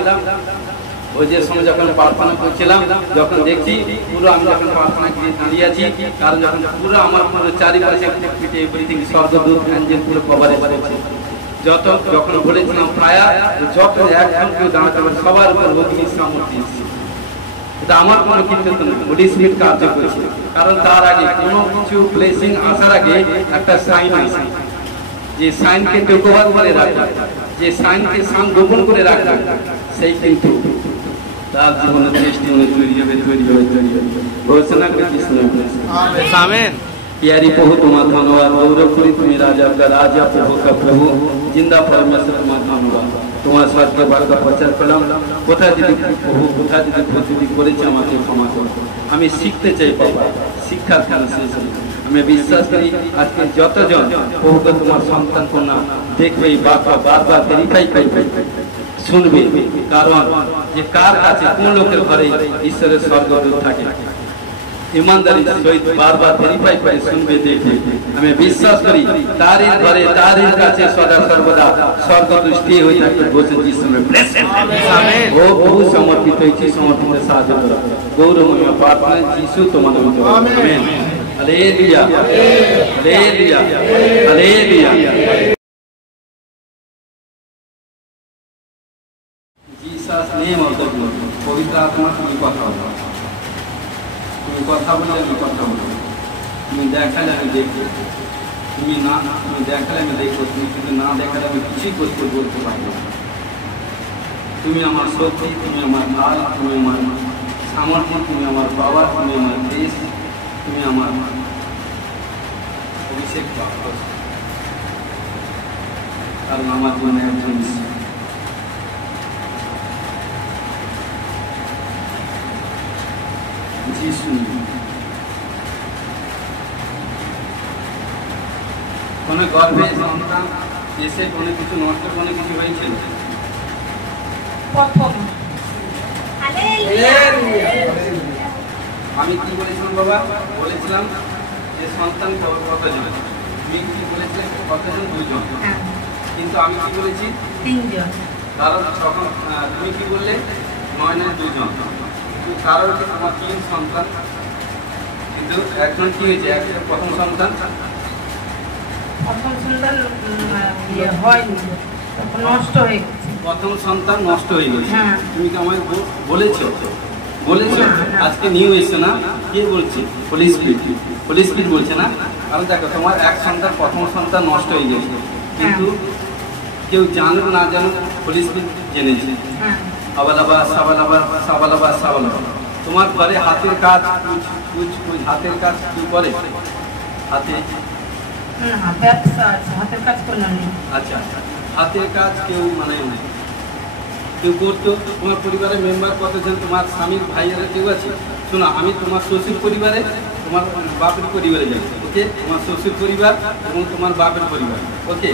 ওই যে সময় যখন প্রার্থনা করছিলাম যখন দেখছি পুরো আমি যখন প্রার্থনা করে দাঁড়িয়ে আছি কারণ যখন পুরো আমার পুরো চারিপাশে এভরিথিং স্বর্গদূত অ্যাঞ্জেল পুরো কভারেজ করছে যখন বলেছিলাম প্রায় যত একজন কেউ দাঁড়াতে পারে সবার উপর অগ্নি সামর্থ্য এটা আমার কোনো কিন্তু হোলি স্পিরিট কার্য করছে কারণ তার আগে কোনো কিছু ব্লেসিং আসার আগে একটা সাইন আছে যে সাইনকে টেকওভার করে রাখা যে সাইনকে গোপন করে রাখা সেই কিন্তু তার জীবনে টেস্টিমনি তৈরি হবে ঘোষণা করে আমেন प्यारी प्रभु तुम्हारा धन्यवाद गौरव करी तुम्हें राजा का राजा प्रभु का प्रभु जिंदा परमेश्वर तुम्हारा धन्यवाद তোমার সত্যের বার্তা প্রচার করলাম কোথায় যদি প্রভু কোথায় যদি প্রতিদিন করেছে আমাকে ক্ষমা করো আমি শিখতে চাই বাবা শিক্ষার কারণ শেষ আমি বিশ্বাস করি আজকে যতজন প্রভুকে তোমার সন্তান কন্যা দেখবে এই বার্তা বারবার ভেরিফাই করবে শুনবে কারণ যে কার কাছে কোন লোকের ঘরে ঈশ্বরের স্বর্গদূত থাকে ईमानदारी सहित बार-बार वेरीफाई করে শুনবে দেখবে আমি বিশ্বাস করি তারই ঘরে তারই কাছে সদা সর্বদা স্বর্গদৃষ্টি হয়ে থাকে বসে যিশুর ব্লেস আমেন ও বহু সমর্পিত হয়েছে সমর্পিত সাহায্য করো গৌরবময় প্রার্থনা যিশু তোমার নামে amen hallelujah hallelujah hallelujah Jesus name of the Lord পবিত্র আত্মা তুমি কথা বলো তুমি কথা বলে আমি কথা বলবো তুমি দেখালে আমি দেখবো তুমি না তুমি দেখালে আমি দেখবো তুমি কিন্তু না দেখালে আমি কিছুই বলতে পারবো তুমি আমার শক্তি তুমি আমার ঢাল তুমি আমার সামর্থ্য তুমি আমার পাওয়ার তুমি আমার দেশ তুমি আমার অভিষেক কারণ আমার জন্য একজন কোনো গর্ভে সন্তান এসে কোনো কিছু নষ্ট কোনো কিছু হয়েছিল আমি কি বলেছিলাম বাবা বলেছিলাম যে সন্তান কতজন তুমি কি বলেছিলে কতজন 2 জন কিন্তু আমি কি বলেছি 3 জন কারণ তখন তুমি কি বললে 9 না 2 জন কারণ আমার 3 সন্তান কিন্তু এখন কি হয়েছে প্রথম সন্তান হয়নি নষ্ট হয়ে গেছে প্রথম সন্তান নষ্ট হয়ে গেছে তুমি কি আমায় বলেছো আজকে নিউ এসে না কে বলছে হোলি স্পিরিট বলছে না কারণ দেখো তোমার এক সন্তান প্রথম সন্তান নষ্ট হয়ে গেছে কিন্তু কেউ জানুক না জানুক হোলি স্পিরিট জেনেছে সাবালাবা তোমার ঘরে হাতের কাজ হাতের কাজ কি করে হাতের কাজ করলাম আচ্ছা হাতের কাজ কেউ মানে কেউ করতো তোমার পরিবারের মেম্বার কতজন তোমার স্বামীর ভাইয়েরা কেউ আছে শোনো আমি তোমার শ্বশুর পরিবারে তোমার বাপের পরিবারে যাই ওকে তোমার শ্বশুর পরিবার এবং তোমার বাপের পরিবার ওকে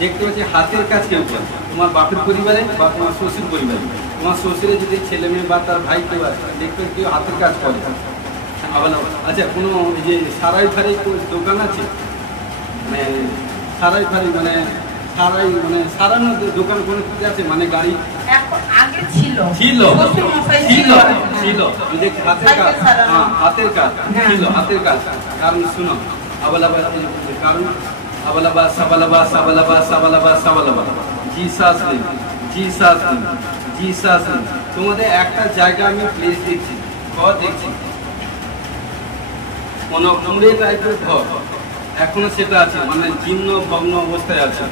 দেখতে পাচ্ছি হাতের কাজ কেউ করে তোমার বাপের পরিবারে বা তোমার শ্বশুর পরিবারে তোমার শ্বশুরে যদি ছেলে মেয়ে বা তার ভাই কেউ আছে দেখতে কেউ হাতের কাজ করে আবার আচ্ছা কোনো যে সারাই ফারাই দোকান আছে মানে সারাই ফারাই মানে সারানোর দোকান কোনো কিছু আছে মানে গাড়ি আগে ছিল হাতের কাজ ছিল হাতের কাজ কারণ শুনো কারণ তোমাদের একটা জায়গা আমি প্লেস দেখছি ঘর দেখছি কোনো কুঁড়ে টাইপের ঘর এখনো সেটা আছে, মানে জীর্ণ ভগ্ন অবস্থায় আছে।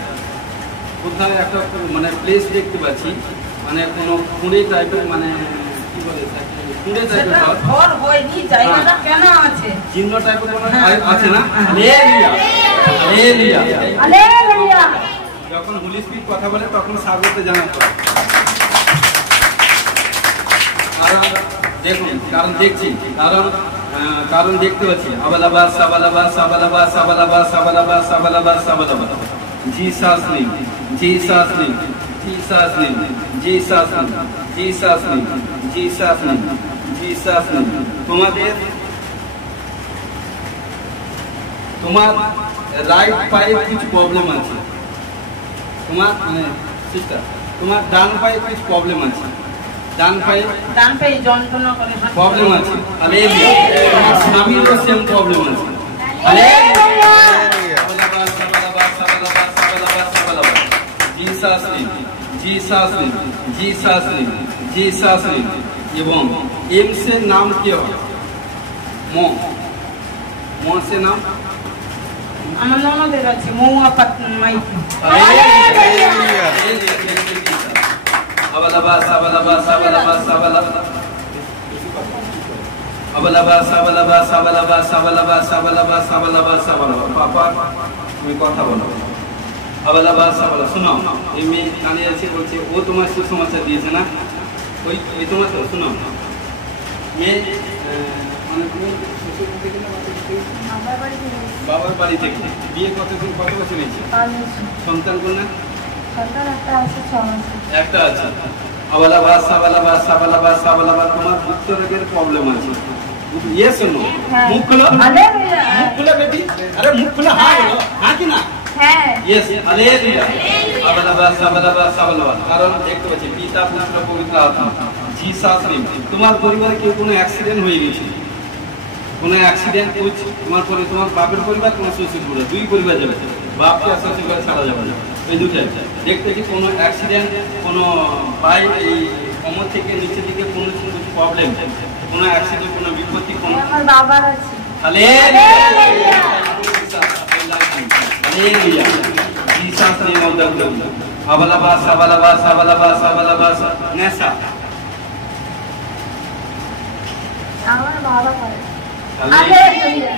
কোথায় একটা মানে প্লেস দেখতে পাচ্ছি, মানে কোনো কুঁড়ে টাইপের, মানে কি বলে কুঁড়ে টাইপের ঘর হয়নি, জায়গাটা কেন আছে জীর্ণ টাইপের কোনো আছে না? Hallelujah hallelujah hallelujah. যখন হোলি স্পিরিট কথা বলে তখন স্বাগত জানাতে হয়। কারণ দেখুন, কারণ দেখছি, কারণ দেখতে পাচ্ছি আবালাবাস সাবালাবাস সাবালাবাস সাবালাবাস সাবালাবাস সাবালাবাস সাবালাবাস। Jesus name, Jesus name, Jesus name, Jesus name, Jesus name, Jesus name, Jesus name. তোমার রাইট পায়ে কিছু প্রবলেম আছে, তোমার মানে সিস্টার, তোমার ডান পায়ে কিছু প্রবলেম আছে, ডান পায়ে যন্ত্রণা করে প্রবলেম আছে। হালেলুয়া। তোমার স্বামীরও সেম প্রবলেম আছে। Hallelujah. Jesus name, Jesus name, Jesus name, Jesus name. এবং এম से नाम কি হয়? মো से नाम আমার ননদের আছে মৌয়া মাইতি। আবালাবাস আবালাবাস আবালাবাস আবালাবাস আবালাবাস আবালাবাস আবালাবাস আবালাবাস আবালাবাস আবালাবাস আবালাবাস। পাপা তুমি কথা বলো। আবালাবাস আবালাবাস। শোনো, এই মেয়ে কানে আছে, বলছে ও তোমার সুসমাচার দিয়েছে না? ওই তোমার তো শোনো, মেয়ে মানে তুমি বাবার বাড়ি থেকে বিয়ে কত বছর হয়েছে? সন্তান কোন না? একটা আছে। আবালাবাস আবালাবাস আবালাবাস আবালাবাস। তোমার উত্তরের প্রবলেম আছে। ইয়ে শোনো, মুখ খুলো, মুখ খুলো বেটি, আরে মুখ খুলো, হ্যাঁ বলো, হ্যাঁ কি না? হ্যাঁ, ইয়েস, হালেলুয়া। আবালাবাস আবালাবাস আবালাবাস। কারণ দেখতে পাচ্ছি পিতা পুত্র পবিত্র আত্মা, জিসাস নেম। তোমার পরিবারে কেউ কোনো অ্যাক্সিডেন্ট হয়ে গেছে, কোনো অ্যাক্সিডেন্ট হচ্ছে তোমার পরে, তোমার বাপের পরিবার, তোমার শ্বশুর পরিবার, দুই পরিবার যাবে, বাপকে আর শ্বশুর করে ছাড়া যাবে না, এই দুটাই। দেখতে কি কোনো অ্যাক্সিডেন্ট, কোনো পাই এই কোমর থেকে নিচের দিকে কোনো কিছু প্রবলেম, কোনো অ্যাক্সিডেন্ট, কোনো বিপত্তি, কোনো আমার বাবার আছে। Hallelujah hallelujah. Jesus name of the Lord. আবালাবাস আবালাবাস আবালাবাস আবালাবাস। নেশা আমার বাবা করে। হালেলুয়া।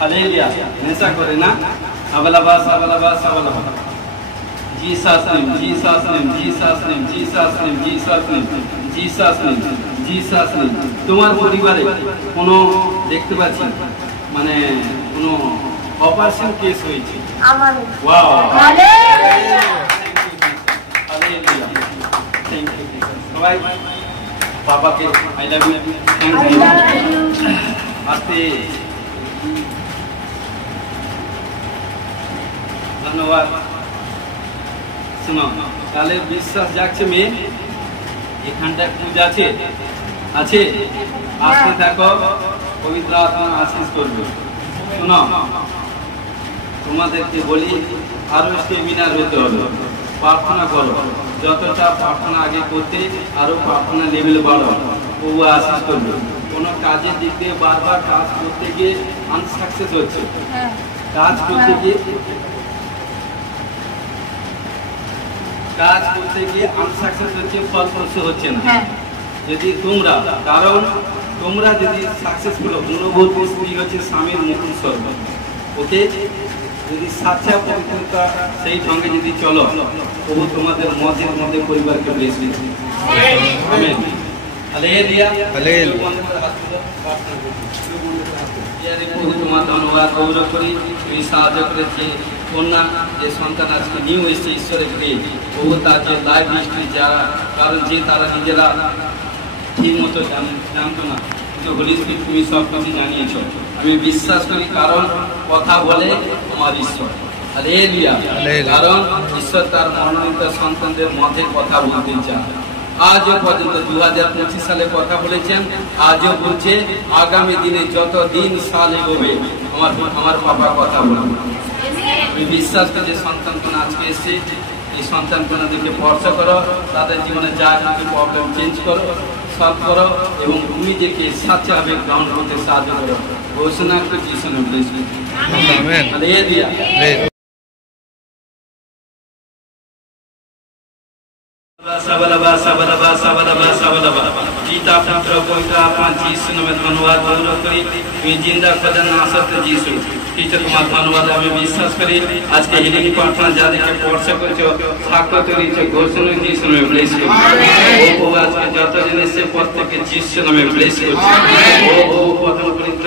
হালেলুয়া। নেশা করে না? আবালাবাস আবালাবাস আবালাবাস। Jesus name, Jesus name, Jesus name, Jesus name, Jesus name, Jesus name, Jesus name. তোমার পরিবারে কোনো দেখতে পাচ্ছি মানে কোনো অপারেশন কেস হয়েছে? আমার। Wow, hallelujah hallelujah. Thank you সবাই। বাবাকে I love you, thank you. আস্তে ধন্যবাদ। শোনো, তাহলে বিশ্বাস যাচ্ছে মেয়ে, এখানটায় পূজা আছে, আছে, আসতে থাকো, পবিত্র আত্মা আশীষ করবে। শোনো, তোমাদেরকে বলি আরো স্টেমিনার হতে হবে, প্রার্থনা করো, যতটা প্রার্থনা আগে করতে আরো প্রার্থনা লেভেল বাড়ো, ও আশীষ করবে। কোনো কাজের দিক দিয়ে বারবার কাজ করতে গিয়ে আনসাকসেস হচ্ছে, কাজ করতে গিয়ে আনসাকসেস হচ্ছে, ফলপ্রসূ হচ্ছে না। যদি তোমরা, কারণ তোমরা যদি সাকসেসফুল গুণবতী স্ত্রী হচ্ছে স্বামীর মুকুল স্বর্গ, ওকে যদি সাচ্চা পবিত্রতা সেই সঙ্গে যদি চলো, তবু তোমাদের মধ্যে পরিবারকে ব্লেস দিবে। আমেন। Hallelujah hallelujah. তোমার ধন্যবাদ গৌরব করি, তুমি সাহায্য করেছি কন্যা যে সন্তান আজকে নিউ এসছে ঈশ্বরের পেয়ে, ও তার যে লাইফ হিস্ট্রি যারা, কারণ যে তারা নিজেরা ঠিক মতো জানতো না, কিন্তু হোলি স্পিরিট তুমি সব কিছু জানিয়েছ। আমি বিশ্বাস করি, কারণ কথা বলে আমার ঈশ্বর। হালেলুয়া। কারণ ঈশ্বর তার মনোনীত সন্তানদের মধ্যে কথা বলতে চান। আজও পর্যন্ত 2025 সালে কথা বলেছেন, আজও বলছে, আগামী দিনে যত দিন সাল এগোবে আমার বাবা কথা বলবে। আমি বিশ্বাস করি যে সন্তানকোনা আজকে এসে এই সন্তানকোনাদেরকে ভরসা করো, তাদের জীবনে যা কিছু প্রবলেম চেঞ্জ করো, সব করো এবং তুমি যে কে সচ্চাভাবে গ্রহণ করতে সাহায্য করো ঘোষণা করে যিশু নামে ব্লেস করছি আমেন হালেলুয়া সাবালাবা সাবালাবা সাবালাবা সাবালাবা পিতা পুত্র পবিত্র আত্মা যিশু নামে ধন্যবাদ গৌরব করি তুমি জিন্দা খোদা নাসত যিশু टीचर तुम्हार धन्यवाद हमें विश्वास करी आज के हिलिंग प्रार्थना जाने के स्पर्श करछो साक्ष्य करिछो घोषणा যিশু নামে ব্লেস করছি ও आज के যত জিনিস से প্রত্যেককে যিশু নামে ব্লেস করছি ও প্রথম করিন্থ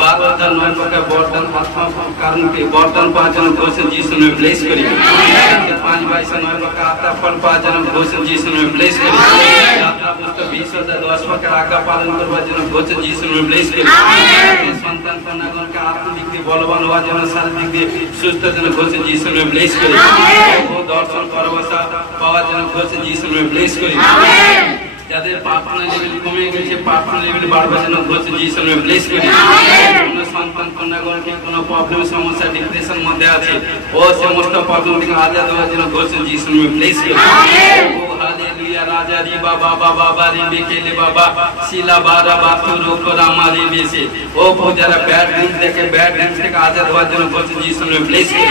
12:9 का বরদান आत्मा कारण के বরদান পাঁচজন ঘোষণা যিশু নামে ব্লেস করি 5:9 का आत्मा फल पाঁচজন ঘোষণা যিশু নামে ব্লেস করি यात्रा पुस्तक 20:10 का आज्ञा पालन करবার জন্য ঘোষণা যিশু নামে ব্লেস করি সন্তান কন্যাগণ के आत्मिक दिक বলবান হওয়ার জন্য শারীরিক দিক সুস্থতার জন্য ঘোষণা যিশু নামে ব্লেস করি ও দর্শন পরবশা পাওয়ার জন্য ঘোষণা যিশু নামে ব্লেস করি যাদের প্রার্থনা লেভেল কমে গেছে প্রার্থনা লেভেল বাড়বার জন্য ঘোষণা যিশু নামে ব্লেস করি কোন সন্তান কন্যাগণকে কোন প্রবলেম সমস্যা ডিপ্রেশন মধ্যে আছে ও সমস্ত প্রবলেম থেকে আজাদ হওয়ার জন্য ঘোষণা যিশু নামে ব্লেস করি ও হালেলুয়া রাজা রি বাবা বাবা রি বেকেলে বাবা শিলা বারা বাতুরো কোরামা রি বেসে ও যারা ব্যাড ড্রিঙ্কস থেকে আজাদ হওয়ার জন্য ঘোষণা যিশু নামে ব্লেস করি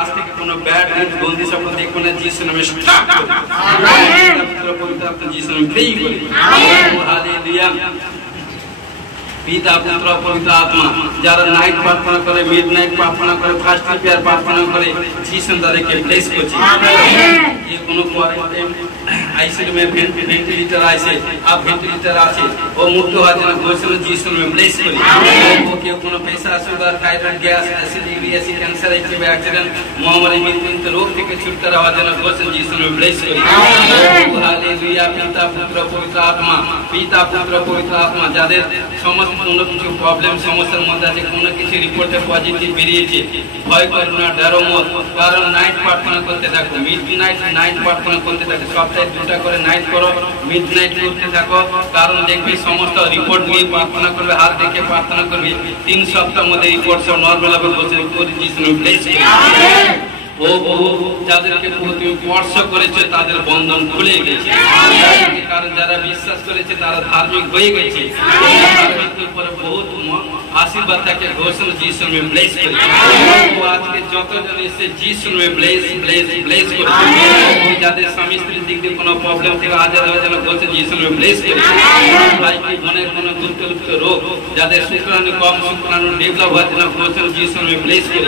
আজ থেকে কোনো ব্যাড ড্রিঙ্কস বন্দি শব্দ দেখবো না যিশু নামে স্টপ করি আমেন পুত্র পবিত্র যিশু নামে প্রে করি হালেলুয়া পিতা পুত্র পবিত্র আত্মা যারা নাইট প্রার্থনা করে মিডনাইট প্রার্থনা করে ফাস্ট প্রেয়ার প্রার্থনা করে যিশু তাদেরকে ব্লেস করছি ये কোনো কোয়ারেন্টাইন আইসিইউ में ভেন্টিলেটর আছে আর ভেন্টিলেটর আছে ও মুক্ত হওয়ার জন্য ঘোষণা যিশু নামে ব্লেস করি ও কেউ কোনো pressure sugar thyroid gas acid ইউরিয়াসি ক্যান্সার এইচআইভি অ্যাক্সিডেন্ট মহামারী মৃত্যু রোগ থেকে ছুটকারা হওয়ার জন্য ঘোষণা যিশু নামে ব্লেস করি হালেলুয়া পিতা পুত্র পবিত্র আত্মা যাদের সমস্ত কোনো কিছু প্রবলেম সমস্যার মধ্যে আছে কোনো কিছু রিপোর্টে পজিটিভ বেরিয়েছে ভয় করো না ডরো মত কারণ নাইট প্রার্থনা করতে থাকো নাইট প্রার্থনা করতে থাকো সপ্তাহে 2টা করে নাইট করো মিডনাইট করতে থাকো কারণ দেখবি সমস্ত রিপোর্ট নিয়ে প্রার্থনা করবে হাত দেখে প্রার্থনা করবে 3 সপ্তাহের মধ্যে রিপোর্ট সব নরমাল হবে বসে করে যিশু নামে ব্লেস করি ও যাদেরকে তুমি স্পর্শ করেছে তাদের বন্ধন খুলে গেছে কারণ যারা বিশ্বাস করেছে তারা ধার্মিক হয়ে গেছে উপরে বহুত আশীর্বাদ থাকে ঘোষণা যিশু নামে ব্লেস করি ও আজকে যতজন এসে যিশু নামে ব্লেস করি ও যাদের স্বামী স্ত্রীর দিক দিয়ে কোনো প্রবলেম থেকে আজাদ হওয়ার জন্য ঘোষণা যিশু নামে ব্লেস করি ভাই কি বোনের কোনো দুর্গলুপ্ত রোগ যাদের শুক্রাণু কম শুক্রাণু ডেভেলপ হওয়ার জন্য ঘোষণা যিশু নামে ব্লেস করি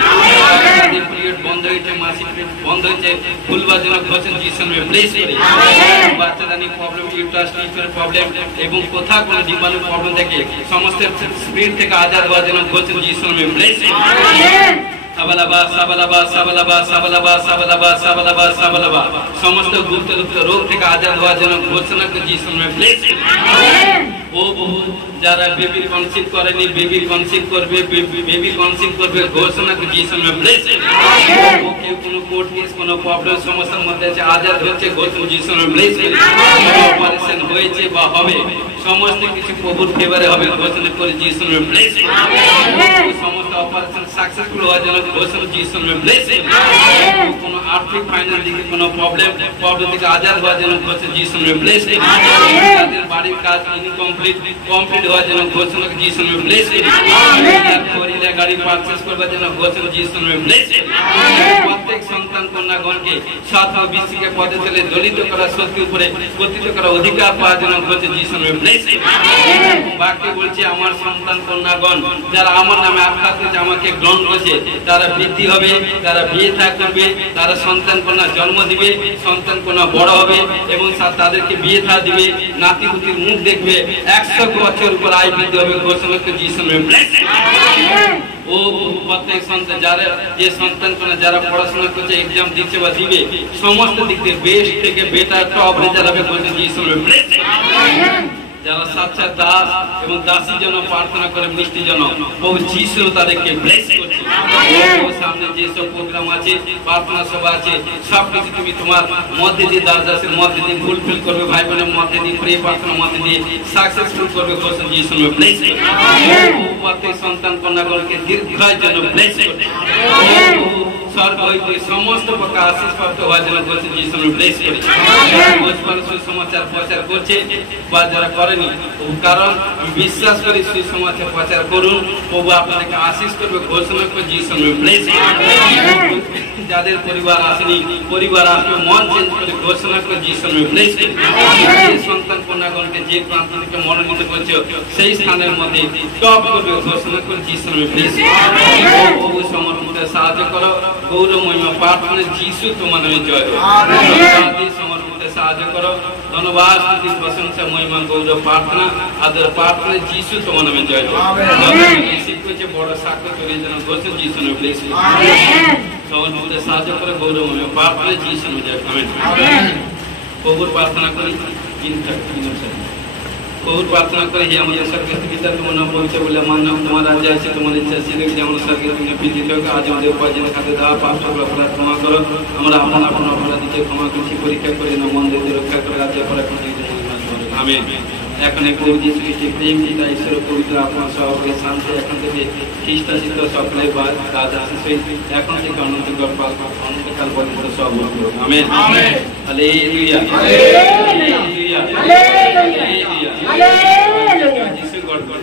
যাদের পিরিয়ড বন্ধ হয়েছে মাসিক বন্ধ হয়েছে ভুলবার জন্য ঘোষণা যিশু নামে ব্লেস করি বাচ্চাদানি প্রবলেম ইউট্রাস লিভারের প্রবলেম এবং কোথাও কোনো জীবাণু প্রবলেম থেকে সমস্ত স্পিরিট থেকে আজাদ হওয়ার জন্য ঘোষণা যিশু নামে ব্লেস করি সমস্ত গুপ্ত রোগ থেকে আজাদ হওয়ার জন্য ঘোষণা করে যিশু নামে ব্লেস করি ও যারা বেবি কনসিভ করেনি বেবি কনসিভ করবে ঘোষণা করে যিশু নামে ব্লেস করি ও কেউ কোনো কোর্ট কেস কোনো প্রবলেম সমস্যার মধ্যে আছে আজাদ হচ্ছে ঘোষণা যিশু নামে ব্লেস করি অপারেশন হয়েছে বা হবে সমস্ত কিছু প্রভুর ফেভারে হবে ঘোষণা করে যিশু নামে ব্লেস করি সমস্ত অপারেশন সাকসেসফুল হওয়ার জন্য ঘোষণা যিশু নামে ব্লেস করি কোনো আর্থিক ফাইনাল দিকে কোনো প্রবলেম থেকে আজাদ হওয়ার জন্য ঘোষণা যিশু নামে ব্লেস করি তাদের বাড়ির কাজ কমপ্লিট হওয়ার জন্য ঘোষণা যিশু নামে ব্লেস করি পরিলে গাড়ি পারচেজ করবার জন্য ঘোষণা যিশু নামে ব্লেস করি প্রত্যেক সন্তান কন্যাগণকে সৎ ও বিশ্বকে পথে চলে দলিত করা সত্যের উপরে প্রতিষ্ঠিত করা অধিকার পাওয়ার জন্য ঘোষণা যিশু নামে ব্লেস করি বাক্য বলছে আমার সন্তান কন্যাগণ যারা আমার নামে আখ্যাত করেছে আমাকে গ্রহণ করেছে তারা বৃদ্ধি হবে তারা বিয়ে থা করবে তারা সন্তান কন্যা জন্ম দিবে সন্তান কন্যা বড় হবে এবং তাদেরকে বিয়ে থা দিবে নাতি পুতির মুখ দেখবে 100 বছর উপর আয় বৃদ্ধি হবে ঘোষণা করে যিশু নামে ব্লেস ও প্রত্যেক সন্তান যারা যে সন্তান কন্যা যারা পড়াশোনা করছে এক্সাম দিচ্ছে বা দিবে সমস্ত দিক দিয়ে বেস্ট থেকে বেটার টপ রেজাল্ট হবে ঘোষণা যিশু নামে ব্লেস যারা সাচ্চা দাস এবং দাসী জন প্রার্থনা করে মিষ্টি জন ও যিশু তাদেরকে ব্লেস করছে ও সামনে যে সব প্রোগ্রাম আছে প্রার্থনা সভা আছে সব কিছু তুমি তোমার মধ্যে দিয়ে দাসের মধ্যে দিয়ে ফুলফিল করবে ভাই বোনের মধ্যে দিয়ে প্রে প্রার্থনার মধ্যে দিয়ে সাকসেসফুল করবে ঘোষণা যিশু নামে ব্লেস করছে প্রত্যেক সন্তান কন্যাগণকে দীর্ঘায়ুর জন্য ব্লেস করছে স্বর্গ হইতে সমস্ত প্রকার আশীষ প্রাপ্ত হওয়ার জন্য বলছে যিশু আমি ব্লেস করি। ভোজপাল সুসমাচার প্রচার করছে বা যারা করেনি, কারণ বিশ্বাস করে সুসমাচার প্রচার করুন, প্রভু আপনাদেরকে আশীষ করবে। ঘোষণা করে যিশু আমি ব্লেস করি। যাদের পরিবার আসেনি, পরিবার আসবে, মন চেঞ্জ করে ঘোষণা করে যিশু আমি ব্লেস করি। সন্তান কন্যাগণকে যে প্রান্ত থেকে মনোনীত করছে সেই স্থানের মধ্যে টপ করবে ঘোষণা করে যিশু আমি ব্লেস করি। প্রভু সমর্পণে সাহায্য করো, গৌর মহিমা প্রার্থনা যিশু তোমার নামে জয় হোক। সমর্পণে সাহায্য করো, ধন্যবাদ প্রশংসা মহিমা গৌর প্রার্থনা আদর প্রার্থনা যিশু তোমার নামে জয় হোক। শিখছে বড় সাক্ষ্য তৈরি যেন ঘোষণা যিশু নামে ব্লেস করি। সমর্পণে সাহায্য করে গৌর মহিমা প্রার্থনা যিশু নামে জয় হোক। প্রভুর প্রার্থনা করি প্রভুর প্রার্থনা করে হে আমাদের স্বর্গস্থ পিতা, তোমার নাম পবিত্র বলে আমার নাম, তোমার রাজ্য আছে, তোমার ইচ্ছা ছিল যেমন স্বর্গে তুমি পৃথিবীতে হোক। আজ আমাদের উপার্জন খাতে দাও, পাপ সকল অপরাধ ক্ষমা করো, আমরা আপন আপন অপরাধীকে ক্ষমা করছি, পরীক্ষা করে না মন্দিরকে রক্ষা করে রাজ্য করা আমেন। এখন প্রভু যীশু খ্রিস্টের প্রেম, পিতা ঈশ্বর পবিত্র আত্মা সহকারে শান্তি এখন থেকে খ্রিস্টাচিত সকলে কাজ আসে এখন থেকে অনন্তকাল পর্যন্ত সব আমেন। Hallelujah hallelujah hallelujah. যিশু গড গড।